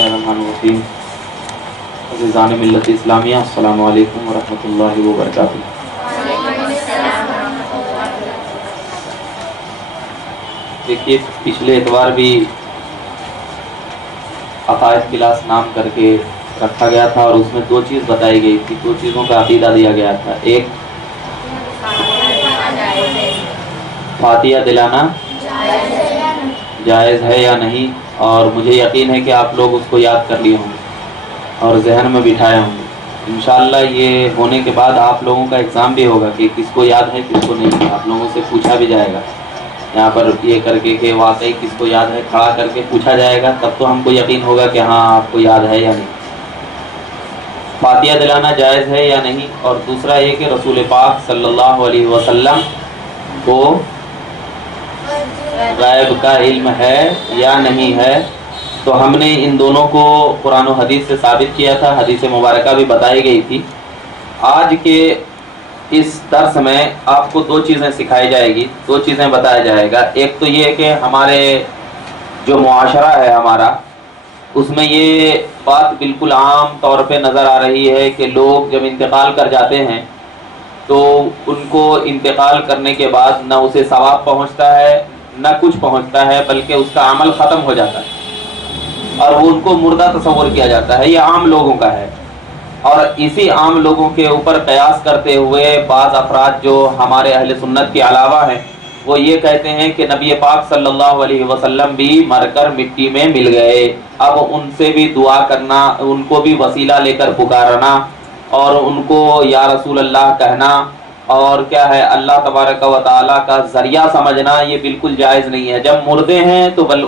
اللہ الرحمن الرحیم. عزیزان ملت اسلامیہ، السلام علیکم ورحمۃ اللہ وبرکاتہ. دیکھیے، پچھلے اتوار بھی عقائد کلاس نام کر کے رکھا گیا تھا اور اس میں دو چیز بتائی گئی تھی، دو چیزوں کا عقیدہ دیا گیا تھا. ایک فاتحہ دلانا جائز ہے یا نہیں، اور مجھے یقین ہے کہ آپ لوگ اس کو یاد کر لیے ہوں گے اور ذہن میں بٹھائے ہوں گے. انشاءاللہ یہ ہونے کے بعد آپ لوگوں کا ایگزام بھی ہوگا کہ کس کو یاد ہے کس کو نہیں. آپ لوگوں سے پوچھا بھی جائے گا یہاں پر یہ کر کے کہ واقعی کس کو یاد ہے، کھڑا کر کے پوچھا جائے گا، تب تو ہم کو یقین ہوگا کہ ہاں آپ کو یاد ہے یا نہیں. فاتحہ دلانا جائز ہے یا نہیں، اور دوسرا یہ کہ رسول پاک صلی اللہ علیہ وسلم کو غیب کا علم ہے یا نہیں ہے. تو ہم نے ان دونوں کو قرآن و حدیث سے ثابت کیا تھا، حدیث مبارکہ بھی بتائی گئی تھی. آج کے اس درس میں آپ کو دو چیزیں سکھائی جائے گی، دو چیزیں بتایا جائے گا. ایک تو یہ کہ ہمارے جو معاشرہ ہے ہمارا، اس میں یہ بات بالکل عام طور پہ نظر آ رہی ہے کہ لوگ جب انتقال کر جاتے ہیں تو ان کو انتقال کرنے کے بعد نہ اسے ثواب پہنچتا ہے نہ کچھ پہنچتا ہے، بلکہ اس کا عمل ختم ہو جاتا ہے اور وہ ان کو مردہ تصور کیا جاتا ہے. یہ عام لوگوں کا ہے، اور اسی عام لوگوں کے اوپر قیاس کرتے ہوئے بعض افراد جو ہمارے اہل سنت کے علاوہ ہیں وہ یہ کہتے ہیں کہ نبی پاک صلی اللہ علیہ وسلم بھی مر کر مٹی میں مل گئے، اب ان سے بھی دعا کرنا، ان کو بھی وسیلہ لے کر پکارنا اور ان کو یا رسول اللہ کہنا اور کیا ہے اللہ تبارک و تعالیٰ کا ذریعہ سمجھنا، یہ بالکل جائز نہیں ہے. جب مردے ہیں تو بل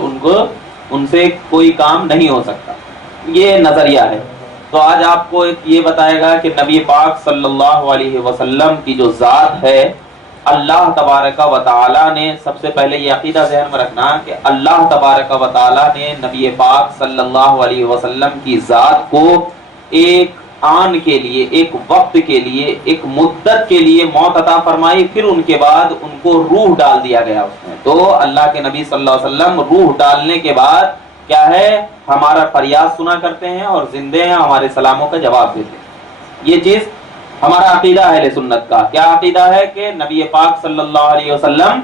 ان سے کوئی کام نہیں ہو سکتا. یہ نظریہ ہے. تو آج آپ کو یہ بتائے گا کہ نبی پاک صلی اللہ علیہ وسلم کی جو ذات ہے، اللہ تبارک و تعالیٰ نے، سب سے پہلے یہ عقیدہ ذہن میں رکھنا کہ اللہ تبارک و تعالیٰ نے نبی پاک صلی اللہ علیہ وسلم کی ذات کو ایک آن کے لیے، ایک وقت کے لیے، ایک مدت کے لیے موت عطا فرمائی، پھر ان کے بعد ان کو روح ڈال دیا گیا اس میں. تو اللہ کے نبی صلی اللہ علیہ وسلم روح ڈالنے کے بعد کیا ہے، ہمارا فریاد سنا کرتے ہیں اور زندے ہیں، ہمارے سلاموں کا جواب دیتے ہیں. یہ چیز ہمارا عقیدہ ہے اہل سنت کا. کیا عقیدہ ہے کہ نبی پاک صلی اللہ علیہ وسلم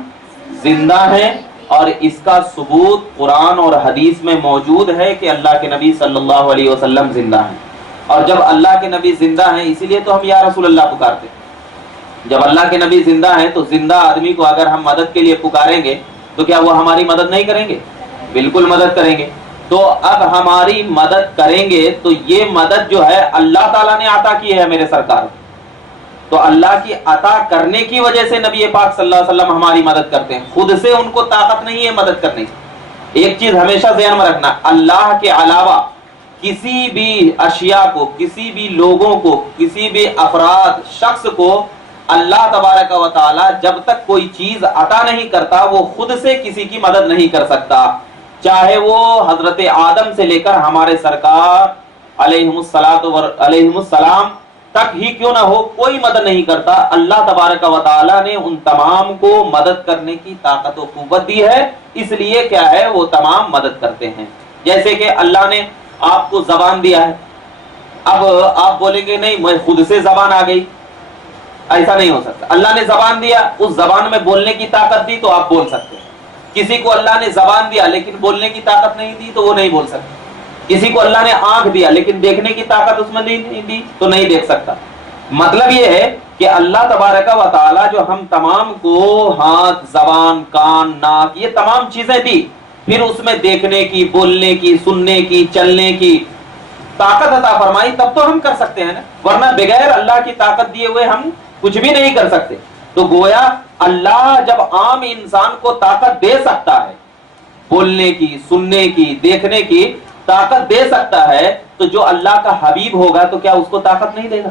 زندہ ہیں، اور اس کا ثبوت قرآن اور حدیث میں موجود ہے کہ اللہ کے نبی صلی اللہ علیہ وسلم زندہ ہیں. اور جب اللہ کے نبی زندہ ہیں اسی لیے تو ہم یا رسول اللہ پکارتے ہیں. جب اللہ کے نبی زندہ ہیں تو زندہ آدمی کو اگر ہم مدد کے لیے پکاریں گے تو کیا وہ ہماری مدد نہیں کریں گے؟ بالکل مدد کریں گے. تو اب ہماری مدد کریں گے تو یہ مدد جو ہے اللہ تعالیٰ نے عطا کی ہے میرے سرکار کو. تو اللہ کی عطا کرنے کی وجہ سے نبی پاک صلی اللہ علیہ وسلم ہماری مدد کرتے ہیں، خود سے ان کو طاقت نہیں ہے مدد کرنے کی. ایک چیز ہمیشہ ذہن میں رکھنا، اللہ کے علاوہ کسی بھی اشیاء کو، کسی بھی لوگوں کو، کسی بھی افراد شخص کو اللہ تبارک و تعالی جب تک کوئی چیز عطا نہیں کرتا وہ خود سے کسی کی مدد نہیں کر سکتا. چاہے وہ حضرت آدم سے لے کر ہمارے سرکار علیہم السلام تک ہی کیوں نہ ہو، کوئی مدد نہیں کرتا. اللہ تبارک و تعالی نے ان تمام کو مدد کرنے کی طاقت و قوت دی ہے، اس لیے کیا ہے وہ تمام مدد کرتے ہیں. جیسے کہ اللہ نے آپ کو زبان دیا ہے، اب آپ بولیں گے نہیں میں خود سے زبان آ گئی، ایسا نہیں ہو سکتا. اللہ نے زبان دیا، اس زبان میں بولنے کی طاقت دی تو آپ بول سکتے ہیں. کسی کو اللہ نے زبان دیا لیکن بولنے کی طاقت نہیں دی تو وہ نہیں بول سکتا. کسی کو اللہ نے آنکھ دیا لیکن دیکھنے کی طاقت اس میں نہیں دی تو نہیں دیکھ سکتا. مطلب یہ ہے کہ اللہ تبارک و تعالی جو ہم تمام کو ہاتھ، زبان، کان، ناک، یہ تمام چیزیں دی، پھر اس میں دیکھنے کی، بولنے کی، سننے کی، چلنے کی طاقت عطا فرمائی، تب تو ہم کر سکتے ہیں نا، ورنہ بغیر اللہ کی طاقت دیے ہوئے ہم کچھ بھی نہیں کر سکتے. تو گویا اللہ جب عام انسان کو طاقت دے سکتا ہے، بولنے کی، سننے کی، دیکھنے کی طاقت دے سکتا ہے، تو جو اللہ کا حبیب ہوگا تو کیا اس کو طاقت نہیں دے گا؟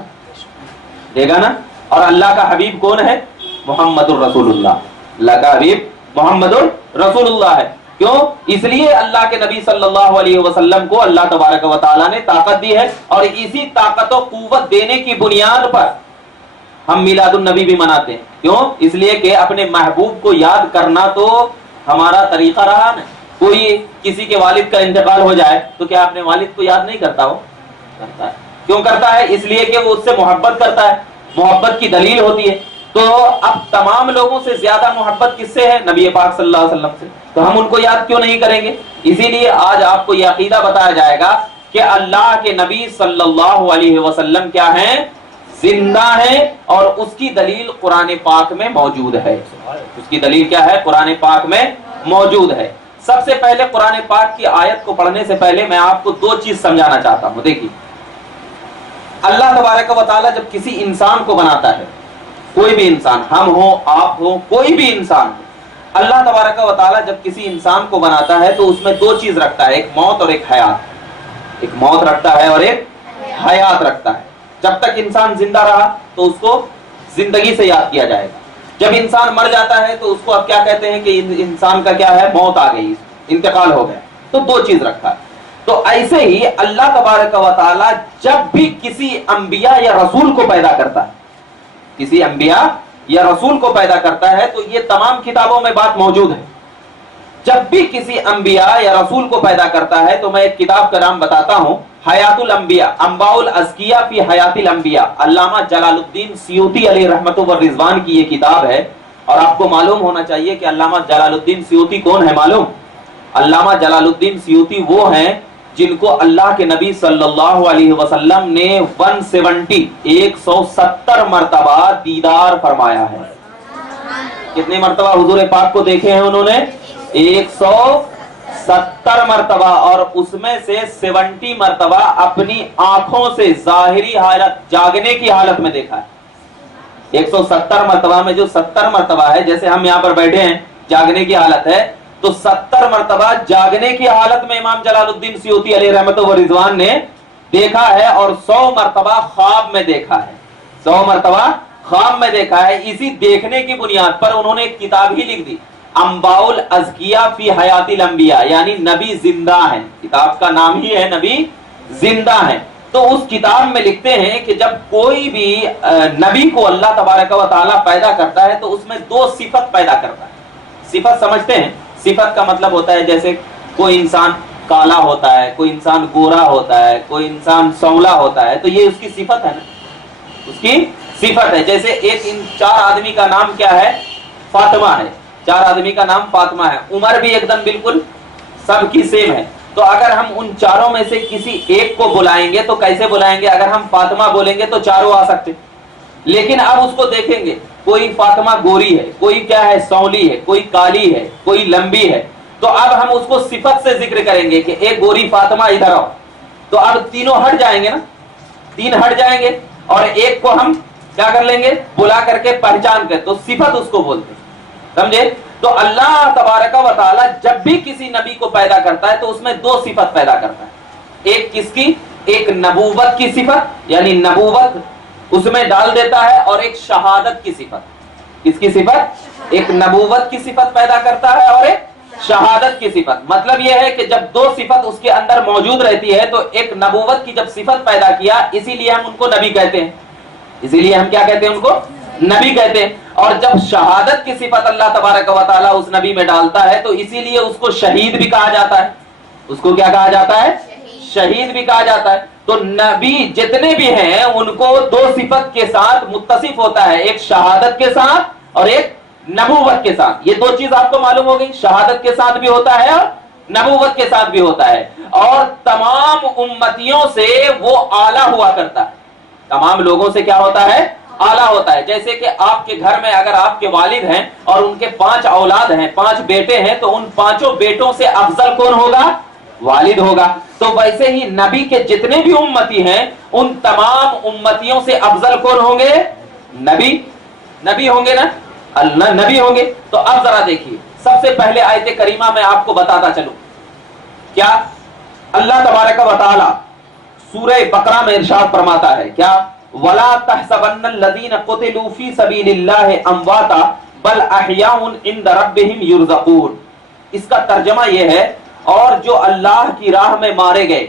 دے گا نا. اور اللہ کا حبیب کون ہے؟ محمد الرسول اللہ. اللہ کا حبیب محمد الرسول اللہ ہے. کیوں؟ اس لیے اللہ کے نبی صلی اللہ علیہ وسلم کو اللہ تبارک و تعالیٰ نے طاقت دی ہے، اور اسی طاقت و قوت دینے کی بنیاد پر ہم میلاد النبی بھی مناتے ہیں. کیوں؟ اس لیے کہ اپنے محبوب کو یاد کرنا تو ہمارا طریقہ رہا نا. کوئی کسی کے والد کا انتقال ہو جائے تو کیا اپنے والد کو یاد نہیں کرتا؟ وہ کرتا ہے. کیوں کرتا ہے؟ اس لیے کہ وہ اس سے محبت کرتا ہے، محبت کی دلیل ہوتی ہے. تو اب تمام لوگوں سے زیادہ محبت کس سے ہے؟ نبی پاک صلی اللہ علیہ وسلم سے. تو ہم ان کو یاد کیوں نہیں کریں گے؟ اسی لیے آج آپ کو یہ عقیدہ بتایا جائے گا کہ اللہ کے نبی صلی اللہ علیہ وسلم کیا ہیں؟ زندہ ہیں، اور اس کی دلیل قرآن پاک میں موجود ہے. اس کی دلیل کیا ہے؟ قرآن پاک میں موجود ہے. سب سے پہلے قرآن پاک کی آیت کو پڑھنے سے پہلے میں آپ کو دو چیز سمجھانا چاہتا ہوں. دیکھیے، اللہ تبارک و تعالیٰ جب کسی انسان کو بناتا ہے، کوئی بھی انسان، ہم ہو، آپ ہو، کوئی بھی انسان ہو، اللہ تبارک و تعالیٰ جب کسی انسان کو بناتا ہے تو اس میں دو چیز رکھتا ہے، ایک موت اور ایک حیات. ایک موت رکھتا ہے اور ایک حیات رکھتا ہے. جب تک انسان زندہ رہا تو اس کو زندگی سے یاد کیا جائے گا. جب انسان مر جاتا ہے تو اس کو اب کیا کہتے ہیں کہ انسان کا کیا ہے؟ موت آ گئی، انتقال ہو گیا. تو دو چیز رکھتا ہے. تو ایسے ہی اللہ تبارک و تعالیٰ جب بھی کسی انبیاء یا رسول کو پیدا کرتا ہے، کسی انبیاء یا رسول کو پیدا کرتا ہے، تو یہ تمام کتابوں میں بات موجود ہے. جب بھی کسی انبیاء یا رسول کو پیدا کرتا ہے تو میں ایک کتاب کا نام بتاتا ہوں، حیات الانبیاء، انباء الازکیاء فی حیات الانبیاء. علامہ جلال الدین سیوطی علیہ رحمۃ والرضوان کی یہ کتاب ہے. اور آپ کو معلوم ہونا چاہیے کہ علامہ جلال الدین سیوطی کون ہے معلوم؟ علامہ جلال الدین سیوطی وہ ہیں جن کو اللہ کے نبی صلی اللہ علیہ وسلم نے 170 مرتبہ دیدار فرمایا ہے. کتنی مرتبہ حضور پاک کو دیکھے ہیں انہوں نے؟ 170 مرتبہ. اور اس میں سے 70 مرتبہ اپنی آنکھوں سے ظاہری حالت، جاگنے کی حالت میں دیکھا ہے. 170 مرتبہ میں جو 70 مرتبہ ہے، جیسے ہم یہاں پر بیٹھے ہیں جاگنے کی حالت ہے، تو 70 مرتبہ جاگنے کی حالت میں امام جلال الدین سیوطی علیہ رحمۃ و رضوان نے دیکھا ہے، اور 100 مرتبہ خواب میں دیکھا ہے. 100 مرتبہ خواب میں دیکھا ہے. اسی دیکھنے کی بنیاد پر انہوں نے ایک کتاب ہی لکھ دی، انباء الازکیاء فی حیات الانبیاء، یعنی نبی زندہ ہیں. کتاب کا نام ہی ہے نبی زندہ ہیں. تو اس کتاب میں لکھتے ہیں کہ جب کوئی بھی نبی کو اللہ تبارک و تعالیٰ پیدا کرتا ہے تو اس میں دو صفت پیدا کرتا ہے. صفت سمجھتے ہیں؟ صفت کا مطلب ہوتا ہے جیسے کوئی انسان کالا ہوتا ہے، کوئی انسان گورا ہوتا ہے، کوئی انسان سانولا ہوتا ہے، تو یہ اس کی صفت ہے نا، اس کی صفت ہے. جیسے چار آدمی کا نام کیا ہے؟ فاطمہ ہے. 4 آدمی کا نام فاطمہ ہے. عمر بھی ایک دم بالکل سب کی سیم ہے. تو اگر ہم ان چاروں میں سے کسی ایک کو بلائیں گے تو کیسے بلائیں گے؟ اگر ہم فاطمہ بولیں گے تو چاروں آ سکتے. لیکن اب اس کو دیکھیں گے، کوئی فاطمہ گوری ہے، کوئی کیا ہے؟ سانولی ہے، کوئی کالی ہے، کوئی لمبی ہے. تو اب ہم اس کو صفت سے ذکر کریں گے کہ ایک گوری فاطمہ ادھر آؤ. تو اب تینوں ہٹ جائیں گے نا، 3 ہٹ جائیں گے، اور ایک کو ہم کیا کر لیں گے؟ بلا کر کے پہچان کر، تو صفت اس کو بولتے ہیں. سمجھے؟ تو اللہ تبارک و تعالیٰ جب بھی کسی نبی کو پیدا کرتا ہے تو اس میں 2 صفت پیدا کرتا ہے. ایک کس کی؟ ایک نبوت کی صفت، یعنی نبوت اس میں ڈال دیتا ہے، اور ایک شہادت کی صفت. کس کی صفت؟ ایک نبوت کی صفت پیدا کرتا ہے اور ایک شہادت کی صفت. مطلب یہ ہے کہ جب 2 صفت اس کے اندر موجود رہتی ہے تو ایک نبوت کی جب صفت پیدا کیا، اسی لیے ہم ان کو نبی کہتے ہیں. اسی لیے ہم کیا کہتے ہیں؟ ان کو نبی کہتے ہیں. اور جب شہادت کی صفت اللہ تبارک و تعالیٰ اس نبی میں ڈالتا ہے تو اسی لیے اس کو شہید بھی کہا جاتا ہے. اس کو کیا کہا جاتا ہے؟ شہید بھی کہا جاتا ہے. تو نبی جتنے بھی ہیں ان کو 2 صفت کے ساتھ متصف ہوتا ہے، ایک شہادت کے ساتھ اور ایک نبوت کے ساتھ. یہ 2 چیز آپ کو معلوم ہو گئی، شہادت کے ساتھ بھی ہوتا ہے اور نبوت کے ساتھ بھی ہوتا ہے. اور تمام امتیوں سے وہ اعلیٰ ہوا کرتا ہے. تمام لوگوں سے کیا ہوتا ہے؟ اعلیٰ ہوتا ہے. جیسے کہ آپ کے گھر میں اگر آپ کے والد ہیں اور ان کے 5 اولاد ہیں، 5 بیٹے ہیں، تو ان 5 بیٹوں سے افضل کون ہوگا؟ والد ہوگا. تو ویسے ہی نبی کے جتنے بھی امتی ہیں ان تمام امتیوں سے افضل کون ہوں گے؟ نبی ہوں گے نا، نبی ہوں گے. تو اب ذرا دیکھیے، سب سے پہلے آیت کریمہ میں آپ کو بتاتا چلوں، کیا اللہ تبارک و تعالی سورہ بقرہ میں ارشاد فرماتا ہے کیا؟ وَلَا تَحْسَبَنَّ الَّذِينَ قُتِلُوا فِي سَبِيلِ اللَّهِ أَمْوَاتًا بَلْ أَحْيَاءٌ عِندَ رَبِّهِمْ يُرْزَقُونَ. اس کا ترجمہ یہ ہے، اور جو اللہ کی راہ میں مارے گئے،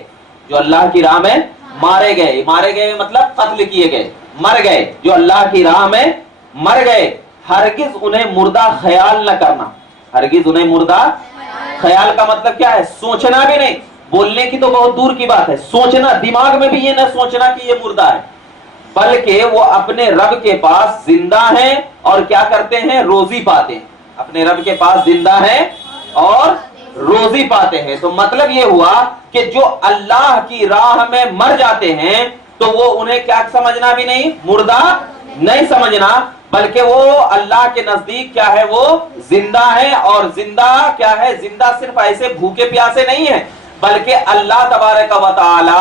جو اللہ کی راہ میں مارے گئے مطلب قتل کیے گئے، مر گئے، جو اللہ کی راہ میں مر گئے، ہرگز انہیں مردہ خیال نہ کرنا، ہرگز انہیں مردہ خیال کا مطلب کیا ہے؟ سوچنا بھی نہیں، بولنے کی تو بہت دور کی بات ہے، سوچنا، دماغ میں بھی یہ نہ سوچنا کہ یہ مردہ ہے، بلکہ وہ اپنے رب کے پاس زندہ ہیں اور کیا کرتے ہیں؟ روزی پاتے ہیں، اپنے رب کے پاس زندہ ہیں اور روزی پاتے ہیں۔ تو مطلب یہ ہوا کہ جو اللہ کی راہ میں مر جاتے ہیں تو وہ انہیں کیا سمجھنا بھی نہیں؟ مردہ نہیں سمجھنا، بلکہ وہ اللہ کے نزدیک کیا ہے؟ وہ زندہ ہے، اور زندہ کیا ہے؟ زندہ صرف ایسے بھوکے پیاسے نہیں ہے، بلکہ اللہ تبارک و تعالی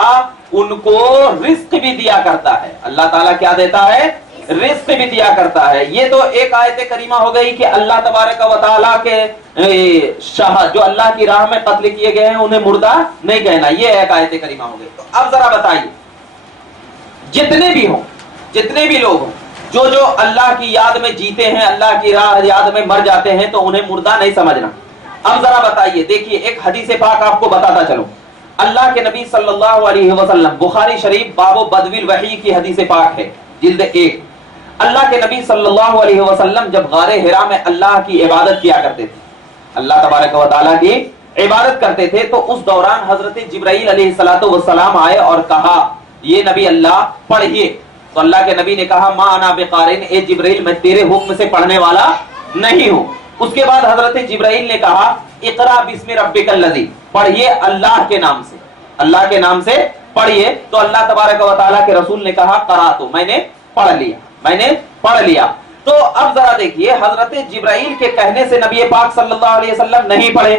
ان کو رزق بھی دیا کرتا ہے۔ اللہ تعالیٰ کیا دیتا ہے؟ رزق بھی دیا کرتا ہے۔ یہ تو ایک آیت کریمہ ہو گئی کہ اللہ تبارک و تعالیٰ کے جو اللہ کی راہ میں قتل کیے گئے ہیں انہیں مردہ نہیں کہنا، یہ ایک آیت کریمہ ہو گئی۔ تو اب ذرا بتائیے، جتنے بھی ہوں، جتنے بھی لوگ ہوں جو اللہ کی یاد میں جیتے ہیں، اللہ کی راہ یاد میں مر جاتے ہیں، تو انہیں مردہ نہیں سمجھنا۔ اب ذرا بتائیے، دیکھیے ایک حدیث پاک آپ کو بتاتا چلو، اللہ کے نبی صلی اللہ علیہ وسلم، بخاری شریف باب بدوی الوحی کی حدیث پاک ہے، جلد 1۔ اللہ کے نبی صلی اللہ علیہ وسلم جب غار حرا میں اللہ کی عبادت کیا کرتے تھے، اللہ تبارک و تعالیٰ کی عبادت کرتے تھے، تو اس دوران حضرت جبرائیل علیہ السلام آئے اور کہا یہ نبی اللہ پڑھیے، تو اللہ کے نبی نے کہا ما انا بقارئ، اے جبرائیل میں تیرے حکم سے پڑھنے والا نہیں ہوں۔ اس کے بعد حضرت جبرائیل نے کہا اقرا بسم ربک الذی، پڑھیے اللہ کے نام سے، اللہ کے نام سے پڑھیے، تو اللہ تبارک و تعالیٰ کے رسول نے کہا قرأت، میں نے پڑھ لیا، میں نے پڑھ لیا۔ تو اب ذرا دیکھیے، حضرت جبرائیل کے کہنے سے نبی پاک صلی اللہ علیہ وسلم نہیں پڑھے،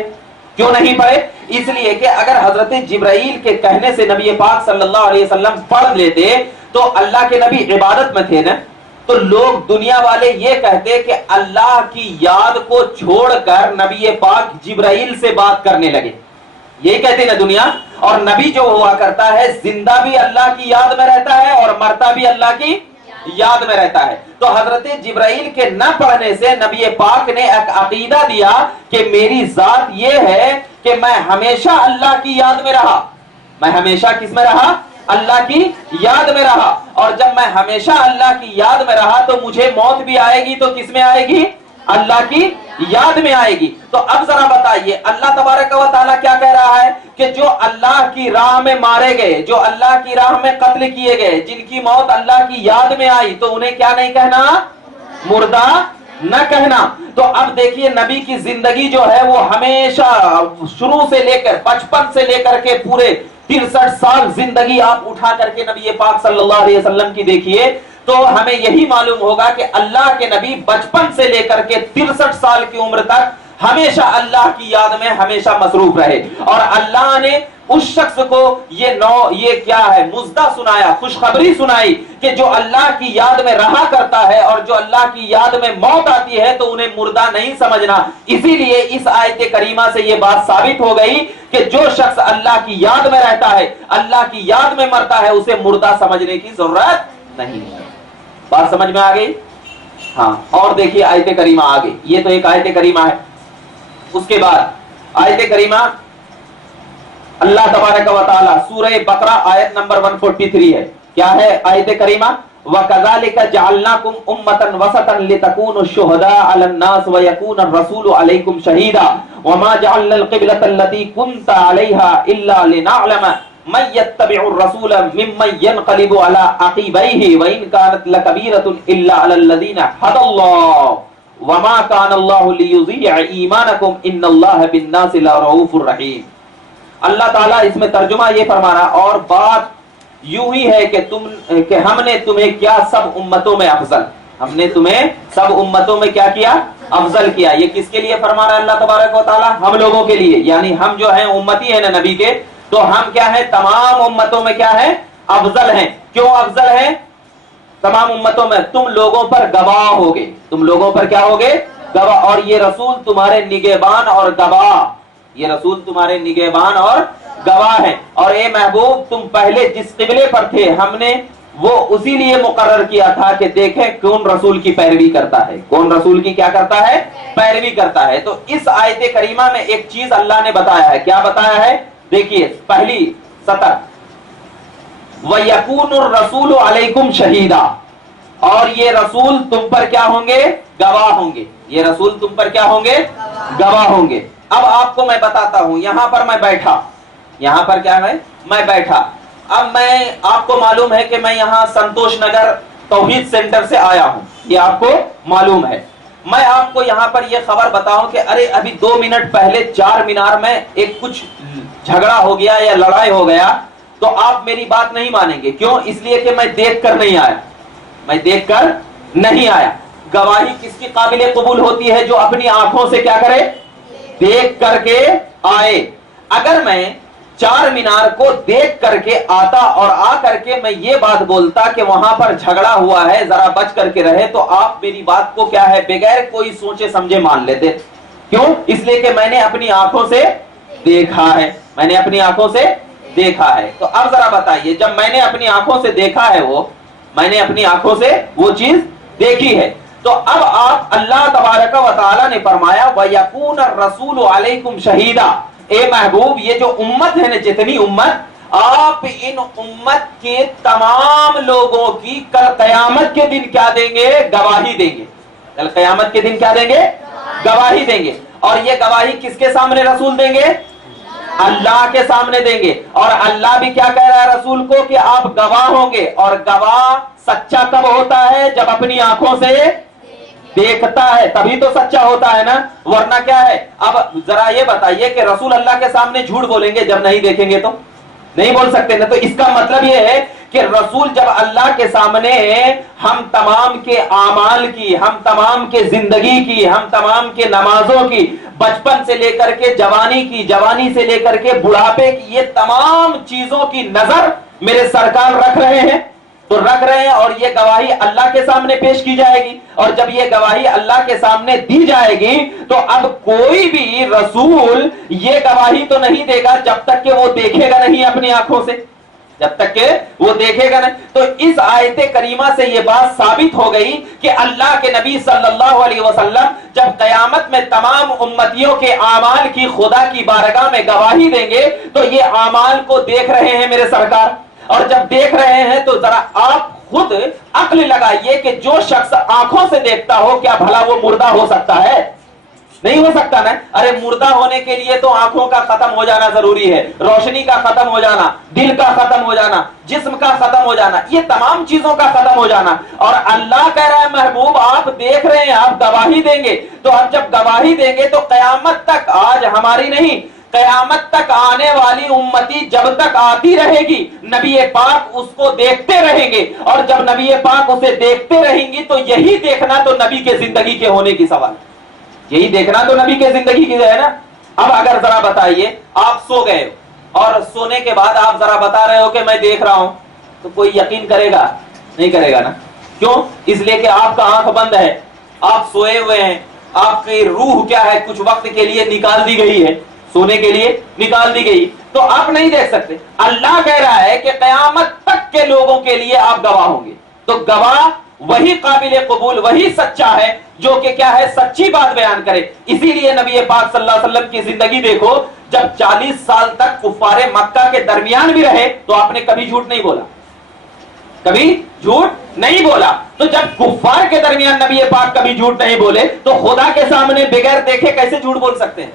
کیوں نہیں پڑھے؟ اس لیے کہ اگر حضرت جبرائیل کے کہنے سے نبی پاک صلی اللہ علیہ وسلم پڑھ لیتے تو اللہ کے نبی عبادت میں تھے نا، تو لوگ دنیا والے یہ کہتے کہ اللہ کی یاد کو چھوڑ کر نبی پاک جبرائیل سے بات کرنے لگے، یہی کہتے نا دنیا۔ اور نبی جو ہوا کرتا ہے زندہ بھی اللہ کی یاد میں رہتا ہے اور مرتا بھی اللہ کی یاد میں رہتا ہے۔ تو حضرت جبرائیل کے نہ پڑھنے سے نبی پاک نے ایک عقیدہ دیا کہ میری ذات یہ ہے کہ میں ہمیشہ اللہ کی یاد میں رہا، میں ہمیشہ کس میں رہا؟ اللہ کی یاد میں رہا، اور جب میں ہمیشہ اللہ کی یاد میں رہا تو مجھے موت بھی آئے گی تو کس میں آئے گی؟ اللہ کی یاد میں آئے گی۔ تو اب ذرا بتائیے، اللہ تبارک و تعالیٰ کیا کہہ رہا ہے کہ جو اللہ کی راہ میں مارے گئے، جو اللہ کی راہ میں قتل کیے گئے، جن کی موت اللہ کی یاد میں آئی، تو انہیں کیا نہیں کہنا؟ مردہ نہ کہنا۔ تو اب دیکھیے نبی کی زندگی جو ہے وہ ہمیشہ شروع سے لے کر، بچپن سے لے کر کے پورے 63 سال زندگی آپ اٹھا کر کے نبی پاک صلی اللہ علیہ وسلم کی دیکھیے، تو ہمیں یہی معلوم ہوگا کہ اللہ کے نبی بچپن سے لے کر کے 63 سال کی عمر تک ہمیشہ اللہ کی یاد میں ہمیشہ مصروف رہے، اور اللہ نے اس شخص کو یہ کیا ہے؟ مزدہ سنایا، خوشخبری سنائی کہ جو اللہ کی یاد میں رہا کرتا ہے اور جو اللہ کی یاد میں موت آتی ہے تو انہیں مردہ نہیں سمجھنا۔ اسی لیے اس آیت کریمہ سے یہ بات ثابت ہو گئی کہ جو شخص اللہ کی یاد میں رہتا ہے، اللہ کی یاد میں مرتا ہے، اسے مردہ سمجھنے کی ضرورت نہیں ہے۔ بات سمجھ میں آ گئی؟ ہاں، اور دیکھیے آیت کریمہ آگے، یہ تو ایک آیت کریمہ ہے۔ اس کے بعد آیت کریمہ اللہ تبارک و تعالی سورہ بقرہ آیت نمبر 143 ہے، کیا ہے آیت کریمہ؟ وَكَذَلِكَ جَعَلْنَاكُمْ أُمَّةً وَسَطًا لِتَكُونُوا شُهَدَاءَ عَلَى النَّاسِ وَيَكُونَ الرَّسُولُ عَلَيْكُمْ شَهِيدًا وَمَا جَعَلْنَا الْقِبْلَةَ الَّتِي كُنْتَ عَلَيْهَا إِلَّا لِنَعْلَمَ مَن يَتَّبِعُ الرَّسُولَ مِمَّن يَنقَلِبُ عَلَى عَقِبَيْهِ وَإِن كَانَتْ لَكَبِيرَةٌ إِلَّا عَلَى الَّذِينَ هَدَى اللَّهُ وَمَا كَانَ اللَّهُ لِيُضِيعَ إِيمَانَكُمْ إِنَّ اللَّهَ بِالنَّاسِ لَرَءُوفٌ رَحِيمٌ۔ اللہ تعالیٰ اس میں ترجمہ یہ فرما رہا، اور بات یوں ہی ہے کہ ہم نے تمہیں کیا سب امتوں میں افضل، ہم نے تمہیں سب امتوں میں کیا کیا؟ افضل کیا۔ یہ کس کے لیے فرما رہا ہے اللہ تبارک و تعالیٰ؟ ہم لوگوں کے لیے، یعنی ہم جو ہیں امتی ہیں نا نبی کے، تو ہم کیا ہیں؟ تمام امتوں میں کیا ہے؟ افضل ہیں۔ کیوں افضل ہیں؟ تمام امتوں میں تم لوگوں پر گواہ ہوگے، تم لوگوں پر کیا ہوگے؟ گواہ، اور یہ رسول تمہارے نگہبان اور گواہ، یہ رسول تمہارے نگہبان اور گواہ ہیں۔ اور اے محبوب تم پہلے جس قبلے پر تھے ہم نے وہ اسی لیے مقرر کیا تھا کہ دیکھیں کون رسول کی پیروی کرتا ہے، کون رسول کی کیا کرتا ہے؟ پیروی کرتا ہے۔ تو اس آیت کریمہ میں ایک چیز اللہ نے بتایا ہے، کیا بتایا ہے؟ دیکھیے پہلی سطر، وَيَكُونُ الرَّسُولُ عَلَيْكُمْ شَهِيدًا، اور یہ رسول تم پر کیا ہوں گے؟ گواہ ہوں گے۔ یہ رسول تم پر کیا ہوں گے؟ گواہ ہوں گے۔ اب آپ کو میں بتاتا ہوں، یہاں پر میں بیٹھا، یہاں پر کیا ہے میں بیٹھا، اب میں آپ کو معلوم ہے کہ میں یہاں سنتوش نگر توحید سینٹر سے آیا ہوں، یہ آپ کو معلوم ہے، میں آپ کو یہاں پر یہ خبر بتاؤں کہ ارے ابھی 2 منٹ پہلے چار مینار میں ایک کچھ جھگڑا ہو گیا یا لڑائی ہو گیا، تو آپ میری بات نہیں مانیں گے، کیوں؟ اس لیے کہ میں دیکھ کر نہیں آیا، میں دیکھ کر نہیں آیا۔ گواہی کس کی قابل قبول ہوتی ہے؟ جو اپنی آنکھوں سے کیا کرے؟ دیکھ کر کے آئے۔ اگر میں چار مینار کو دیکھ کر کے آتا اور آ کر کے میں یہ بات بولتا کہ وہاں پر جھگڑا ہوا ہے، ذرا بچ کر کے رہے، تو آپ میری بات کو کیا ہے بغیر کوئی سوچے سمجھے مان لیتے، کیوں؟ اس لیے کہ میں نے اپنی آنکھوں سے دیکھا ہے، میں نے اپنی آنکھوں سے دیکھا ہے۔ تو اب ذرا بتائیے، جب میں نے اپنی آنکھوں سے دیکھا ہے، میں نے اپنی آنکھوں سے وہ چیز دیکھی ہے، تو اب آپ اللہ تبارک و تعالی نے فرمایا وَيَكُونَ الرَّسُولُ عَلَيْكُمْ شَهِيدًا، اے محبوب یہ جو امت ہے نا، جتنی امت، آپ ان امت کے تمام لوگوں کی کل قیامت کے دن کیا دیں گے؟ گواہی دیں گے۔ کل قیامت کے دن کیا دیں گے؟ گواہی دیں گے۔ اور یہ گواہی کس کے سامنے رسول دیں گے؟ اللہ کے سامنے دیں گے۔ اور اللہ بھی کیا کہہ رہا ہے رسول کو کہ آپ گواہ ہوں گے، اور گواہ سچا کب ہوتا ہے؟ جب اپنی آنکھوں سے دیکھتا ہے، تبھی تو سچا ہوتا ہے نا، ورنہ کیا ہے؟ اب ذرا یہ بتائیے کہ رسول اللہ کے سامنے جھوٹ بولیں گے جب نہیں دیکھیں گے تو؟ نہیں بول سکتے نا۔ تو اس کا مطلب یہ ہے کہ رسول جب اللہ کے سامنے ہم تمام کے اعمال کی، ہم تمام کے زندگی کی، ہم تمام کے نمازوں کی، بچپن سے لے کر کے جوانی کی، جوانی سے لے کر کے بڑھاپے کی، یہ تمام چیزوں کی نظر میرے سرکار رکھ رہے ہیں، تو رکھ رہے ہیں، اور یہ گواہی اللہ کے سامنے پیش کی جائے گی۔ اور جب یہ گواہی اللہ کے سامنے دی جائے گی تو اب کوئی بھی رسول یہ گواہی تو نہیں دے گا جب تک کہ وہ دیکھے گا نہیں اپنی آنکھوں سے، جب تک کہ وہ دیکھے گا نہیں۔ تو اس آیت کریمہ سے یہ بات ثابت ہو گئی کہ اللہ کے نبی صلی اللہ علیہ وسلم جب قیامت میں تمام امتیوں کے اعمال کی خدا کی بارگاہ میں گواہی دیں گے تو یہ اعمال کو دیکھ رہے ہیں میرے سرکار، اور جب دیکھ رہے ہیں تو ذرا آپ خود عقل لگائیے کہ جو شخص آنکھوں سے دیکھتا ہو کیا بھلا وہ مردہ ہو سکتا ہے؟ نہیں ہو سکتا نا۔ ارے مردہ ہونے کے لیے تو آنکھوں کا ختم ہو جانا ضروری ہے، روشنی کا ختم ہو جانا، دل کا ختم ہو جانا، جسم کا ختم ہو جانا، یہ تمام چیزوں کا ختم ہو جانا۔ اور اللہ کہہ رہا ہے محبوب آپ دیکھ رہے ہیں، آپ گواہی دیں گے، تو اب جب گواہی دیں گے تو قیامت تک، آج ہماری نہیں، قیامت تک آنے والی امتی جب تک آتی رہے گی نبی پاک اس کو دیکھتے رہیں گے، اور جب نبی پاک اسے دیکھتے رہیں گی تو یہی دیکھنا تو نبی کے زندگی کے ہونے کی سوال، یہی دیکھنا تو نبی کے زندگی کی ہے نا۔ اب اگر ذرا بتائیے آپ سو گئے اور سونے کے بعد آپ ذرا بتا رہے ہو کہ میں دیکھ رہا ہوں، تو کوئی یقین کرے گا؟ نہیں کرے گا نا۔ کیوں؟ اس لیے کہ آپ کا آنکھ بند ہے، آپ سوئے ہوئے ہیں، آپ کی روح کیا ہے کچھ وقت کے لیے نکال دی گئی ہے، سونے کے لیے نکال دی گئی، تو آپ نہیں دیکھ سکتے۔ اللہ کہہ رہا ہے کہ قیامت تک کے لوگوں کے لیے آپ گواہ ہوں گے، تو گواہ وہی قابل قبول، وہی سچا ہے جو کہ کیا ہے سچی بات بیان کرے۔ اسی لیے نبی پاک صلی اللہ علیہ وسلم کی زندگی دیکھو، جب 40 سال تک کفار مکہ کے درمیان بھی رہے تو آپ نے کبھی جھوٹ نہیں بولا، کبھی جھوٹ نہیں بولا۔ تو جب کفار کے درمیان نبی پاک کبھی جھوٹ نہیں بولے تو خدا کے سامنے بغیر دیکھے کیسے جھوٹ بول سکتے ہیں؟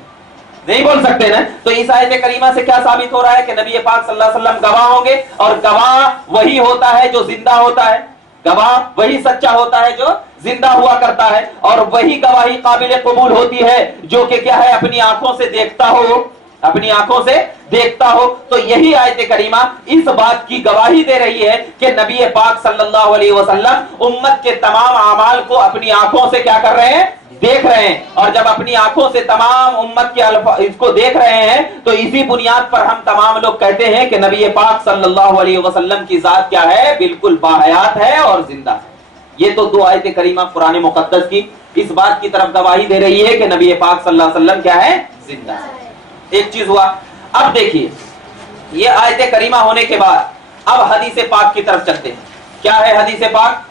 نہیں بول سکتے نا۔ تو اس آیت کریمہ سے کیا ثابت ہو رہا ہے کہ نبی پاک صلی اللہ علیہ وسلم گواہ ہوں گے، اور گواہ وہی ہوتا ہے جو زندہ ہوتا ہے، گواہ وہی سچا ہوتا ہے جو زندہ ہوا کرتا ہے، اور وہی گواہی قابل قبول ہوتی ہے جو کہ کیا ہے اپنی آنکھوں سے دیکھتا ہو، اپنی آنکھوں سے دیکھتا ہو۔ تو یہی آیت کریمہ اس بات کی گواہی دے رہی ہے کہ نبی پاک صلی اللہ علیہ وسلم امت کے تمام اعمال کو اپنی آنکھوں سے کیا کر رہے ہیں؟ دیکھ رہے ہیں۔ اور جب اپنی آنکھوں سے تمام امت کے اس کو دیکھ رہے ہیں تو اسی بنیاد پر ہم تمام لوگ کہتے ہیں کہ نبی پاک صلی اللہ علیہ وسلم کی ذات کیا ہے؟ بالکل باحیات ہے اور زندہ ہے۔ یہ تو دو آیت کریمہ قرآن مقدس کی اس بات کی طرف گواہی دے رہی ہے کہ نبی پاک صلی اللہ علیہ وسلم کیا ہے؟ زندہ ہے۔ ایک چیز ہوا۔ اب دیکھیے یہ آیت کریمہ ہونے کے بعد اب حدیث پاک کی طرف چلتے ہیں۔ کیا ہے حدیث پاک؟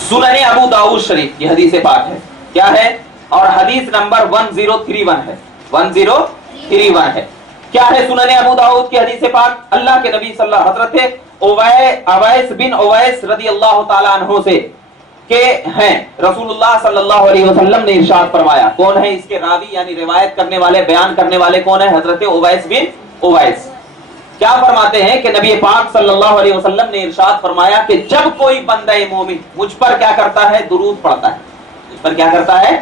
سنن ابو داؤد شریف کی حدیث پاک ہے۔ کیا ہے؟ اور حدیث نمبر 1031 ہے، 1031 ہے۔ کیا ہے سنن ابو داؤد کی حدیث پاک؟ اللہ کے نبی صلی اللہ حضرت اویس بن اویس رضی اللہ تعالی عنہ سے کے ہیں. رسول اللہ صلی اللہ علیہ وسلم نے ارشاد فرمایا. کون ہے اس کے راوی یعنی روایت کرنے والے, بیان کرنے والے کون ہیں؟ حضرت اویس بن اویس. کیا فرماتے ہیں کہ نبی پاک صلی اللہ علیہ وسلم نے ارشاد فرمایا کہ جب کوئی بندہ مومن مجھ پر کیا کرتا ہے؟ درود پڑھتا ہے. مجھ پر کیا کرتا ہے؟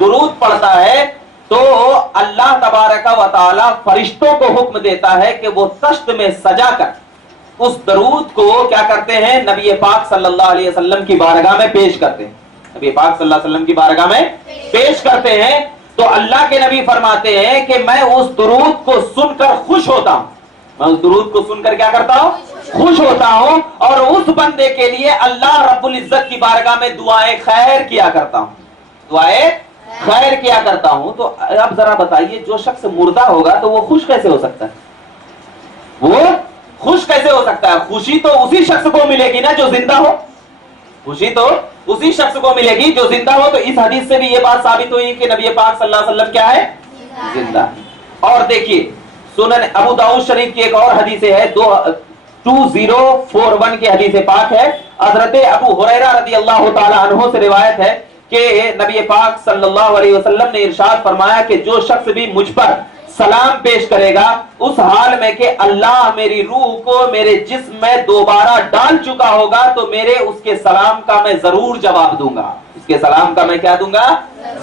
درود پڑھتا ہے, تو اللہ تبارک و تعالی فرشتوں کو حکم دیتا ہے کہ وہ تشت میں سجا کر اس درود کو کیا کرتے ہیں؟ نبی پاک صلی اللہ علیہ وسلم کی بارگاہ میں پیش کرتے ہیں. نبی پاک صلی اللہ علیہ وسلم کی بارگاہ میں پیش کرتے ہیں. تو اللہ کے نبی فرماتے ہیں کہ میں اس درود کو سن کر خوش ہوتا ہوں. میں اس درود کو سن کر کیا کرتا ہوں؟ خوش ہوتا ہوں. اور اس بندے کے لیے اللہ رب العزت کی بارگاہ میں دعائیں خیر کیا کرتا ہوں. دعائیں خیر کیا کرتا ہوں. تو اب ذرا بتائیے, جو شخص مردہ ہوگا تو وہ خوش کیسے ہو سکتا ہے؟ وہ خوش کیسے ہو سکتا ہے؟ خوشی تو اسی شخص کو ملے گی نا جو زندہ ہو. خوشی تو اسی شخص کو ملے گی جو زندہ ہو. تو اس حدیث سے بھی یہ بات ثابت ہوئی کہ نبی پاک صلی اللہ علیہ وسلم کیا ہے؟ زندہ. اور دیکھیے سنن ابو داؤد شریف کی ایک اور حدیث ہے, 2041 کی حدیث پاک ہے. حضرت ابو ہریرہ رضی اللہ تعالی عنہ سے روایت ہے کہ نبی پاک صلی اللہ علیہ وسلم نے ارشاد فرمایا کہ جو شخص بھی مجھ پر سلام پیش کرے گا اس حال میں کہ اللہ میری روح کو میرے جسم میں دوبارہ ڈال چکا ہوگا, تو میرے اس کے سلام کا میں ضرور جواب دوں گا. اس کے سلام کا میں کیا دوں گا؟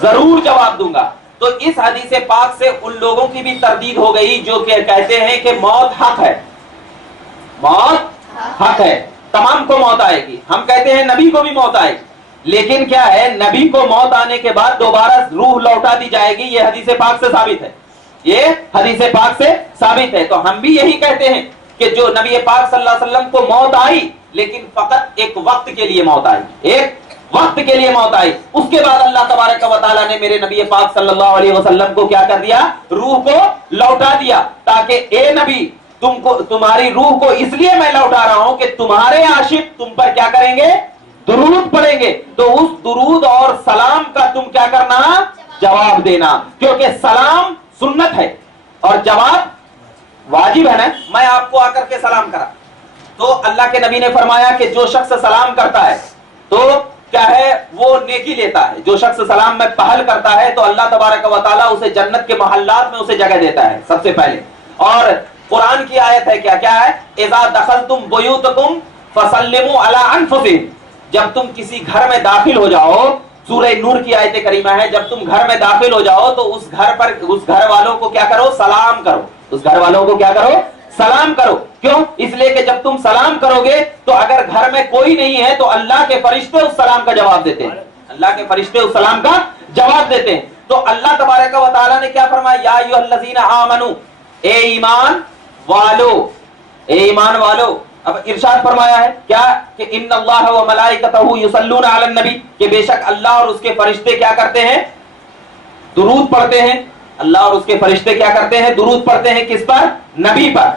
ضرور جواب دوں گا. تو اس حدیث پاک سے ان لوگوں کی بھی تردید ہو گئی جو کہ کہتے ہیں کہ موت حق ہے. موت حق ہے, تمام کو موت آئے گی. ہم کہتے ہیں نبی کو بھی موت آئے گی, لیکن کیا ہے, نبی کو موت آنے کے بعد دوبارہ روح لوٹا دی جائے گی. یہ حدیث پاک سے ثابت ہے, یہ حدیث پاک سے ثابت ہے. تو ہم بھی یہی کہتے ہیں کہ جو نبی پاک صلی اللہ علیہ وسلم کو موت آئی, لیکن فقط ایک وقت کے لیے موت آئی, ایک وقت کے لیے موت آئی. اس کے بعد اللہ تبارک و تعالیٰ نے میرے نبی پاک صلی اللہ علیہ وسلم کو کیا کر دیا؟ روح کو لوٹا دیا, تاکہ اے نبی تمہاری روح کو اس لیے میں لوٹا رہا ہوں کہ تمہارے عاشق تم پر کیا کریں گے؟ درود پڑھیں گے. تو اس درود اور سلام کا تم کیا کرنا؟ جواب دینا. کیونکہ سلام سنت ہے اور جواب واجب ہے نا. میں آپ کو آ کر کے سلام کرا تو اللہ کے نبی نے فرمایا کہ جو شخص سلام کرتا ہے تو کیا ہے, وہ نیکی لیتا ہے. جو شخص سلام میں پہل کرتا ہے تو اللہ تبارک و تعالیٰ اسے جنت کے محلات میں اسے جگہ دیتا ہے سب سے پہلے. اور قرآن کی آیت ہے, کیا کیا ہے؟ اذا دخلتم بیوتکم فسلموا علی انفسکم. جب تم کسی گھر میں داخل ہو جاؤ, سورہ نور کی آیت کریمہ ہے, جب تم گھر میں داخل ہو جاؤ تو اس گھر پر اس گھر والوں کو کیا کرو؟ سلام کرو. اس گھر والوں کو کیا کرو؟ سلام کرو. کیوں؟ اس لیے کہ جب تم سلام کرو گے تو اگر گھر میں کوئی نہیں ہے تو اللہ کے فرشتے اس سلام کا جواب دیتے ہیں. اللہ کے فرشتے اس سلام کا جواب دیتے ہیں. تو اللہ تبارک و تعالیٰ نے کیا فرمایا؟ یا ایھا الذین آمنو, اے ایمان والو, اے ایمان والو. اب ارشاد فرمایا ہے کیا کہ ان اللہ و ملائکتہ یصلون علی النبی, کہ بے شک اللہ اور اس کے فرشتے کیا کرتے ہیں؟ درود پڑھتے ہیں. اللہ اور اس کے فرشتے کیا کرتے ہیں؟ درود پڑھتے ہیں. کس پر؟ نبی پر.